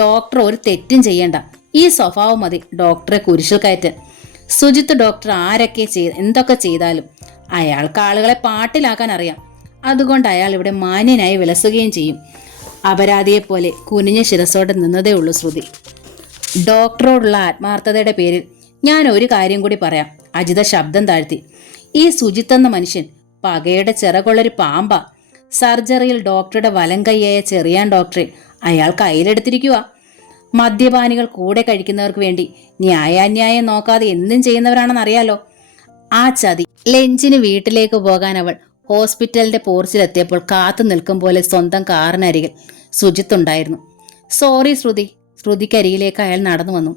ഡോക്ടർ ഒരു തെറ്റും ചെയ്യണ്ട, ഈ സ്വഭാവം മതി ഡോക്ടറെ കുരിശിൽ കയറ്റാൻ. സുജിത്ത് ഡോക്ടർ എന്തൊക്കെ ചെയ്താലും അയാൾക്ക് ആളുകളെ പാട്ടിലാക്കാൻ അറിയാം. അതുകൊണ്ട് അയാൾ ഇവിടെ മാന്യനായി വിലസുകയും ചെയ്യും. അപരാധിയെപ്പോലെ കുനിഞ്ഞ ശിരസോടെ നിന്നതേ ഉള്ളൂ ശ്രുതി. ഡോക്ടറോടുള്ള ആത്മാർത്ഥതയുടെ പേരിൽ ഞാൻ ഒരു കാര്യം കൂടി പറയാം. അജിത ശബ്ദം താഴ്ത്തി. ഈ സുജിത്ത് എന്ന മനുഷ്യൻ പകയുടെ ചിറകുള്ളൊരു പാമ്പാ. സർജറിയിൽ ഡോക്ടറുടെ വലം കൈയായ ചെറിയാൻ ഡോക്ടറെ അയാൾ കയ്യിലെടുത്തിരിക്കുക. മദ്യപാനികൾ കൂടെ കഴിക്കുന്നവർക്ക് വേണ്ടി ന്യായാന്യായം നോക്കാതെ എന്തും ചെയ്യുന്നവരാണെന്ന് അറിയാലോ. ആ ചതി. ലഞ്ചിന് വീട്ടിലേക്ക് പോകാൻ അവൾ ഹോസ്പിറ്റലിന്റെ പോർച്ചിലെത്തിയപ്പോൾ കാത്തു നിൽക്കും പോലെ സ്വന്തം കാറിനരികിൽ സുജിത്ത് ഉണ്ടായിരുന്നു. സോറി ശ്രുതി. ശ്രുതിക്കരികിലേക്ക് അയാൾ നടന്നു വന്നു.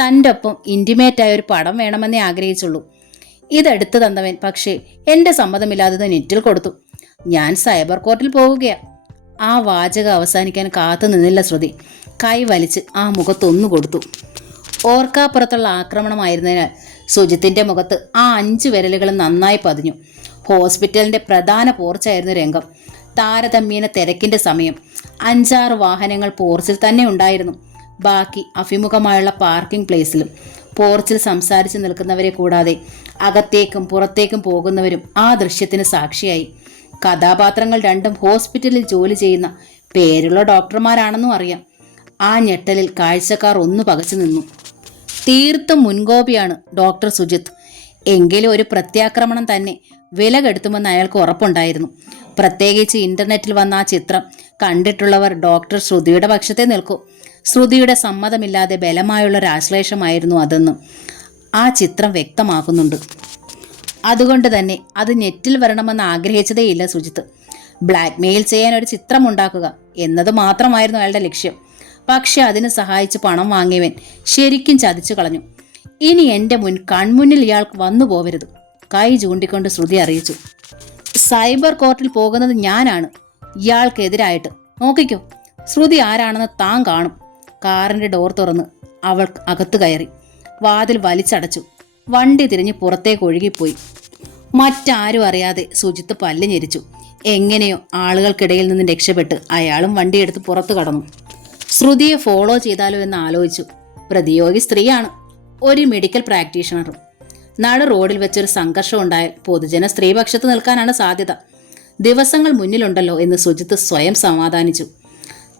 തൻ്റെ ഒപ്പം ഇൻറ്റിമേറ്റായ ഒരു പടം വേണമെന്നേ ആഗ്രഹിച്ചുള്ളൂ. ഇതെടുത്തു തന്നവൻ പക്ഷേ എൻ്റെ സമ്മതമില്ലാതെ നെറ്റിൽ കൊടുത്തു. ഞാൻ സൈബർ കോർട്ടിൽ പോവുകയാ. ആ വാചകം അവസാനിക്കാൻ കാത്തു നിന്നില്ല ശ്രുതി. കൈ വലിച്ച് ആ മുഖത്തൊന്നു കൊടുത്തു. ഓർക്കാപ്പുറത്തുള്ള ആക്രമണമായിരുന്നതിനാൽ സുജിത്തിന്റെ മുഖത്ത് ആ 5 വിരലുകളും നന്നായി പതിഞ്ഞു. ഹോസ്പിറ്റലിന്റെ പ്രധാന പോർച്ചായിരുന്നു രംഗം. താരതമ്യേന തിരക്കിന്റെ സമയം. 5-6 വാഹനങ്ങൾ പോർച്ചിൽ തന്നെ ഉണ്ടായിരുന്നു. ബാക്കി അഭിമുഖമായുള്ള പാർക്കിംഗ് പ്ലേസിലും. പോർച്ചിൽ സംസാരിച്ചു നിൽക്കുന്നവരെ കൂടാതെ അകത്തേക്കും പുറത്തേക്കും പോകുന്നവരും ആ ദൃശ്യത്തിന് സാക്ഷിയായി. കഥാപാത്രങ്ങൾ രണ്ടും ഹോസ്പിറ്റലിൽ ജോലി ചെയ്യുന്ന പേരുള്ള ഡോക്ടർമാരാണെന്നും അറിയാം. ആ ഞെട്ടലിൽ കാഴ്ചക്കാർ ഒന്ന് പകച്ചു നിന്നു. തീർത്തും മുൻകോപിയാണ് ഡോക്ടർ സുജിത്ത്. എങ്കിലും ഒരു പ്രത്യാക്രമണം തന്നെ വില കെടുത്തുമെന്ന് അയാൾക്ക് ഉറപ്പുണ്ടായിരുന്നു. പ്രത്യേകിച്ച് ഇന്റർനെറ്റിൽ വന്ന ആ ചിത്രം കണ്ടിട്ടുള്ളവർ ഡോക്ടർ ശ്രുതിയുടെ പക്ഷത്തെ നിൽക്കൂ. ശ്രുതിയുടെ സമ്മതമില്ലാതെ ബലമായുള്ളൊരാശ്ലേഷമായിരുന്നു അതെന്ന് ആ ചിത്രം വ്യക്തമാക്കുന്നുണ്ട്. അതുകൊണ്ട് തന്നെ അത് നെറ്റിൽ വരണമെന്ന് ആഗ്രഹിച്ചതേയില്ല സുജിത്ത്. ബ്ലാക്ക് മെയിൽ ചെയ്യാൻ ഒരു ചിത്രം ഉണ്ടാക്കുക എന്നത് മാത്രമായിരുന്നു അയാളുടെ ലക്ഷ്യം. പക്ഷെ അതിന് സഹായിച്ച് പണം വാങ്ങിയവൻ ശരിക്കും ചതിച്ചു കളഞ്ഞു. ഇനി എൻ്റെ കൺമുന്നിൽ ഇയാൾക്ക് വന്നു പോവരുത്. കൈ ചൂണ്ടിക്കൊണ്ട് ശ്രുതി അറിയിച്ചു. സൈബർ കോർട്ടിൽ പോകുന്നത് ഞാനാണ് ഇയാൾക്കെതിരായിട്ട്. നോക്കിക്കോ, ശ്രുതി ആരാണെന്ന് താൻ കാണും. കാറിന്റെ ഡോർ തുറന്ന് അവൾ അകത്തു കയറി. വാതിൽ വലിച്ചടച്ചു. വണ്ടി തിരിഞ്ഞ് പുറത്തേക്ക് ഒഴുകിപ്പോയി. മറ്റാരും അറിയാതെ സുജിത്ത് പല്ല് ഞെരിച്ചു. എങ്ങനെയോ ആളുകൾക്കിടയിൽ നിന്ന് രക്ഷപ്പെട്ട് അയാളും വണ്ടിയെടുത്ത് പുറത്തു കടന്നു. ശ്രുതിയെ ഫോളോ ചെയ്താലോ എന്ന് ആലോചിച്ചു. പ്രതിയോഗി സ്ത്രീയാണ്, ഒരു മെഡിക്കൽ പ്രാക്ടീഷണറും. നടു റോഡിൽ വെച്ചൊരു സംഘർഷം ഉണ്ടായാൽ പൊതുജന സ്ത്രീപക്ഷത്ത് നിൽക്കാനാണ് സാധ്യത. ദിവസങ്ങൾ മുന്നിലുണ്ടല്ലോ എന്ന് സുജിത്ത് സ്വയം സമാധാനിച്ചു.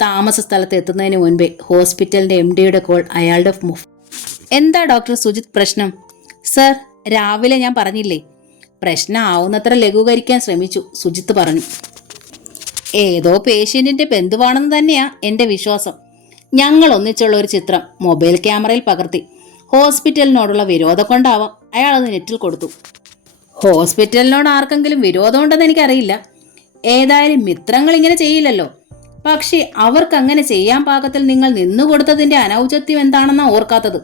താമസ സ്ഥലത്ത് എത്തുന്നതിന് മുൻപേ ഹോസ്പിറ്റലിന്റെ MD-യുടെ കോൾ അയാളുടെ എന്താ ഡോക്ടർ സുജിത്ത് പ്രശ്നം? സർ, രാവിലെ ഞാൻ പറഞ്ഞില്ലേ. പ്രശ്നം ആവുന്നത്ര ലഘൂകരിക്കാൻ ശ്രമിച്ചു, സുജിത്ത് പറഞ്ഞു. ഏതോ പേഷ്യന്റിന്റെ ബന്ധുവാണെന്ന് തന്നെയാ എൻ്റെ വിശ്വാസം. ഞങ്ങൾ ഒന്നിച്ചുള്ള ഒരു ചിത്രം മൊബൈൽ ക്യാമറയിൽ പകർത്തി. ഹോസ്പിറ്റലിനോടുള്ള വിരോധം കൊണ്ടാവാം അയാളത് നെറ്റിൽ കൊടുത്തു. ഹോസ്പിറ്റലിനോട് ആർക്കെങ്കിലും വിരോധമുണ്ടെന്ന് എനിക്കറിയില്ല. ഏതായാലും മിത്രങ്ങൾ ഇങ്ങനെ ചെയ്യില്ലല്ലോ. പക്ഷേ അവർക്ക് അങ്ങനെ ചെയ്യാൻ പാകത്തിൽ നിങ്ങൾ നിന്നുകൊടുത്തതിന്റെ അനൗചിത്യം എന്താണെന്നാ ഓർക്കാത്തത്.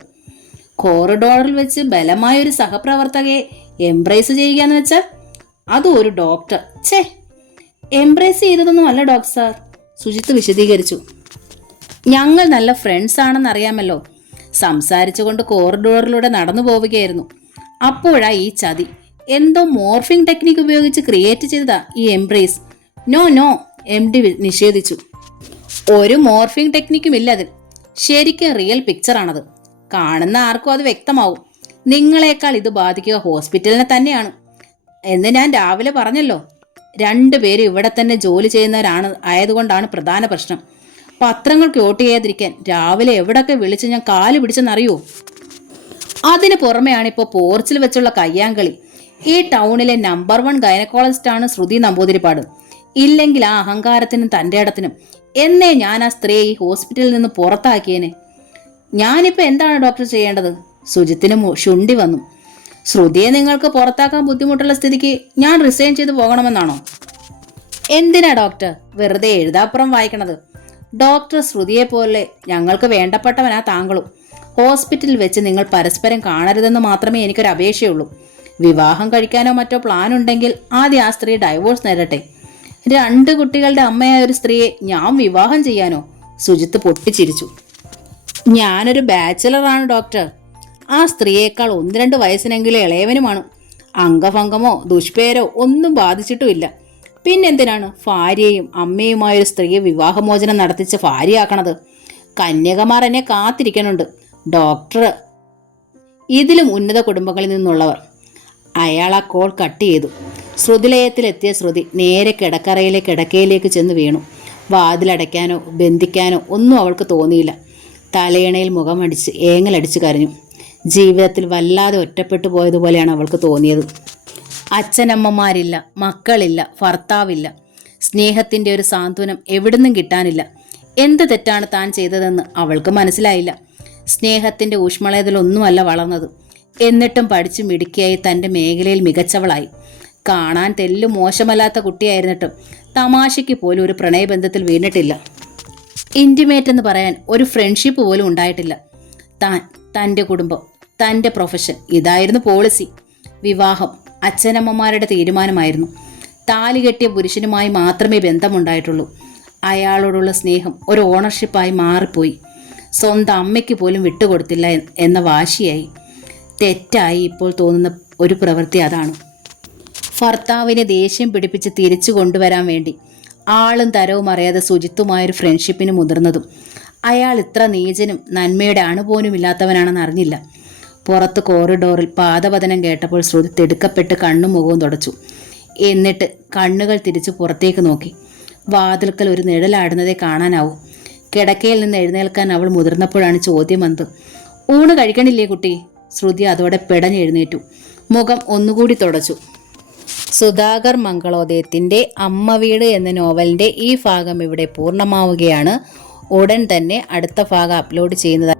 കോറിഡോറിൽ വെച്ച് ബലമായൊരു സഹപ്രവർത്തകയെ എംബ്രേസ് ചെയ്യുക എന്ന് വെച്ചാൽ അതും ഒരു ഡോക്ടർ. ഛേ, എംബ്രേസ് ചെയ്തതൊന്നും അല്ല ഡോക്ടർ സാർ, സുജിത്ത് വിശദീകരിച്ചു. ഞങ്ങൾ നല്ല ഫ്രണ്ട്സ് ആണെന്ന് അറിയാമല്ലോ. സംസാരിച്ചുകൊണ്ട് കോറിഡോറിലൂടെ നടന്നു പോവുകയായിരുന്നു. അപ്പോഴാ ഈ ചതി. എന്തോ മോർഫിംഗ് ടെക്നിക്ക് ഉപയോഗിച്ച് ക്രിയേറ്റ് ചെയ്തതാ ഈ എംബ്രേസ്. നോ MD നിഷേധിച്ചു. ഒരു മോർഫിംഗ് ടെക്നിക്കും ഇല്ല അതിൽ. ശരിക്കും റിയൽ പിക്ചറാണത്. കാണുന്ന ആർക്കും അത് വ്യക്തമാവും. നിങ്ങളെക്കാൾ ഇത് ബാധിക്കുക ഹോസ്പിറ്റലിനെ തന്നെയാണ് എന്ന് ഞാൻ രാവിലെ പറഞ്ഞല്ലോ. 2 പേരും ഇവിടെ തന്നെ ജോലി ചെയ്യുന്നവരാണ് ആയതുകൊണ്ടാണ് പ്രധാന പ്രശ്നം. പത്രങ്ങൾക്ക് വോട്ട് ചെയ്യാതിരിക്കാൻ രാവിലെ എവിടൊക്കെ വിളിച്ച് ഞാൻ കാല് പിടിച്ചെന്നറിയോ? അതിന് പുറമെയാണിപ്പോൾ പോർച്ചിൽ വെച്ചുള്ള കയ്യാങ്കളി. ഈ ടൗണിലെ നമ്പർ 1 ഗൈനക്കോളജിസ്റ്റാണ് ശ്രുതി നമ്പൂതിരിപ്പാട്. ഇല്ലെങ്കിൽ ആ അഹങ്കാരത്തിനും തൻ്റെ ഇടത്തിനും എന്നേ ഞാൻ ആ സ്ത്രീയെ ഈ ഹോസ്പിറ്റലിൽ നിന്ന് പുറത്താക്കിയേനെ. ഞാനിപ്പോൾ എന്താണ് ഡോക്ടർ ചെയ്യേണ്ടത്? സുജിത്തിന് ശുണ്ടി വന്നു. ശ്രുതിയെ നിങ്ങൾക്ക് പുറത്താക്കാൻ ബുദ്ധിമുട്ടുള്ള സ്ഥിതിക്ക് ഞാൻ റിസൈൻ ചെയ്ത് പോകണമെന്നാണോ? എന്തിനാ ഡോക്ടർ വെറുതെ എഴുതാപ്പുറം വായിക്കണത്? ഡോക്ടർ ശ്രുതിയെ പോലെ ഞങ്ങൾക്ക് വേണ്ടപ്പെട്ടവനാ താങ്കളും. ഹോസ്പിറ്റലിൽ വെച്ച് നിങ്ങൾ പരസ്പരം കാണരുതെന്ന് മാത്രമേ എനിക്കൊരു അപേക്ഷയുള്ളൂ. വിവാഹം കഴിക്കാനോ മറ്റോ പ്ലാൻ ഉണ്ടെങ്കിൽ ആദ്യം ആ സ്ത്രീ ഡൈവോഴ്സ് നേരട്ടെ. 2 കുട്ടികളുടെ അമ്മയായ ഒരു സ്ത്രീയെ ഞാൻ വിവാഹം ചെയ്യാനോ? സുജിത്ത് പൊട്ടിച്ചിരിച്ചു. ഞാനൊരു ബാച്ചിലറാണ് ഡോക്ടർ. ആ സ്ത്രീയേക്കാൾ 1-2 വയസ്സിനെങ്കിലും ഇളയവനുമാണ്. അംഗഭംഗമോ ദുഷ്പേരോ ഒന്നും ബാധിച്ചിട്ടുമില്ല. പിന്നെന്തിനാണ് ഭാര്യയും അമ്മയുമായൊരു സ്ത്രീയെ വിവാഹമോചനം നടത്തിച്ച് ഭാര്യയാക്കണത്? കന്യകമാർ എന്നെ കാത്തിരിക്കണുണ്ട്. ഡോക്ടർ, ഇതിലും ഉന്നത കുടുംബങ്ങളിൽ നിന്നുള്ളവർ. അയാൾ ആ കോൾ കട്ട് ചെയ്തു. ശ്രുതിലയത്തിലെത്തിയ ശ്രുതി നേരെ കിടക്കയിലേക്ക് ചെന്ന് വീണു. വാതിലടയ്ക്കാനോ ബന്ധിക്കാനോ ഒന്നും അവൾക്ക് തോന്നിയില്ല. തലയിണയിൽ മുഖമടിച്ച് ഏങ്ങലടിച്ച് കരഞ്ഞു. ജീവിതത്തിൽ വല്ലാതെ ഒറ്റപ്പെട്ടു പോയതുപോലെയാണ് അവൾക്ക് തോന്നിയത്. അച്ഛനമ്മമാരില്ല, മക്കളില്ല, ഭർത്താവില്ല. സ്നേഹത്തിൻ്റെ ഒരു സാന്ത്വനം എവിടുന്നും കിട്ടാനില്ല. എന്ത് തെറ്റാണ് താൻ ചെയ്തതെന്ന് അവൾക്ക് മനസ്സിലായില്ല. സ്നേഹത്തിൻ്റെ ഊഷ്മളതയിലൊന്നുമല്ല വളർന്നത്. എന്നിട്ടും പഠിച്ചു മിടുക്കിയായി തൻ്റെ മേഖലയിൽ മികച്ചവളായി. കാണാൻ തെല്ലു മോശമല്ലാത്ത കുട്ടിയായിരുന്നിട്ടും തമാശയ്ക്ക് പോലും ഒരു പ്രണയബന്ധത്തിൽ വീണിട്ടില്ല. ഇൻറ്റിമേറ്റ് എന്ന് പറയാൻ ഒരു ഫ്രണ്ട്ഷിപ്പ് പോലും ഉണ്ടായിട്ടില്ല. തൻ്റെ കുടുംബം, തൻ്റെ പ്രൊഫഷൻ, ഇതായിരുന്നു പോളിസി. വിവാഹം അച്ഛനമ്മമാരുടെ തീരുമാനമായിരുന്നു. താലി കെട്ടിയ പുരുഷനുമായി മാത്രമേ ബന്ധമുണ്ടായിട്ടുള്ളൂ. അയാളോടുള്ള സ്നേഹം ഒരു ഓണർഷിപ്പായി മാറിപ്പോയി. സ്വന്തം അമ്മയ്ക്ക് പോലും വിട്ടുകൊടുത്തില്ല എന്ന വാശിയായി. തെറ്റായി ഇപ്പോൾ തോന്നുന്ന ഒരു പ്രവൃത്തി അതാണ്. ഭർത്താവിനെ ദേഷ്യം പിടിപ്പിച്ച് തിരിച്ചു കൊണ്ടുവരാൻ വേണ്ടി ആളും തരവും അറിയാതെ ശുചിത്വമായൊരു ഫ്രണ്ട്ഷിപ്പിന് മുതിർന്നതും. അയാൾ ഇത്ര നീചനും നന്മയുടെ അണുപോലും ഇല്ലാത്തവനാണെന്ന് അറിഞ്ഞില്ല. പുറത്ത് കോറിഡോറിൽ പാദപതനം കേട്ടപ്പോൾ ശ്രുതി തിടുക്കപ്പെട്ട് കണ്ണും മുഖവും തുടച്ചു. എന്നിട്ട് കണ്ണുകൾ തിരിച്ച് പുറത്തേക്ക് നോക്കി. വാതിൽക്കൽ ഒരു നിഴലാടുന്നതേ കാണാനാവൂ. കിടക്കയിൽ നിന്ന് എഴുന്നേൽക്കാൻ അവൾ മുതിർന്നപ്പോഴാണ് ചോദ്യം വന്നത്. ഊണ് കഴിക്കണില്ലേ കുട്ടി? ശ്രുതി അതോടെ പിടഞ്ഞെഴുന്നേറ്റു. മുഖം ഒന്നുകൂടി തുടച്ചു. സുധാകർ മംഗളോദയത്തിൻ്റെ അമ്മ വീട് എന്ന നോവലിൻ്റെ ഈ ഭാഗം ഇവിടെ പൂർണ്ണമാവുകയാണ്. ഉടൻ തന്നെ അടുത്ത ഭാഗം അപ്ലോഡ് ചെയ്യുന്നത്.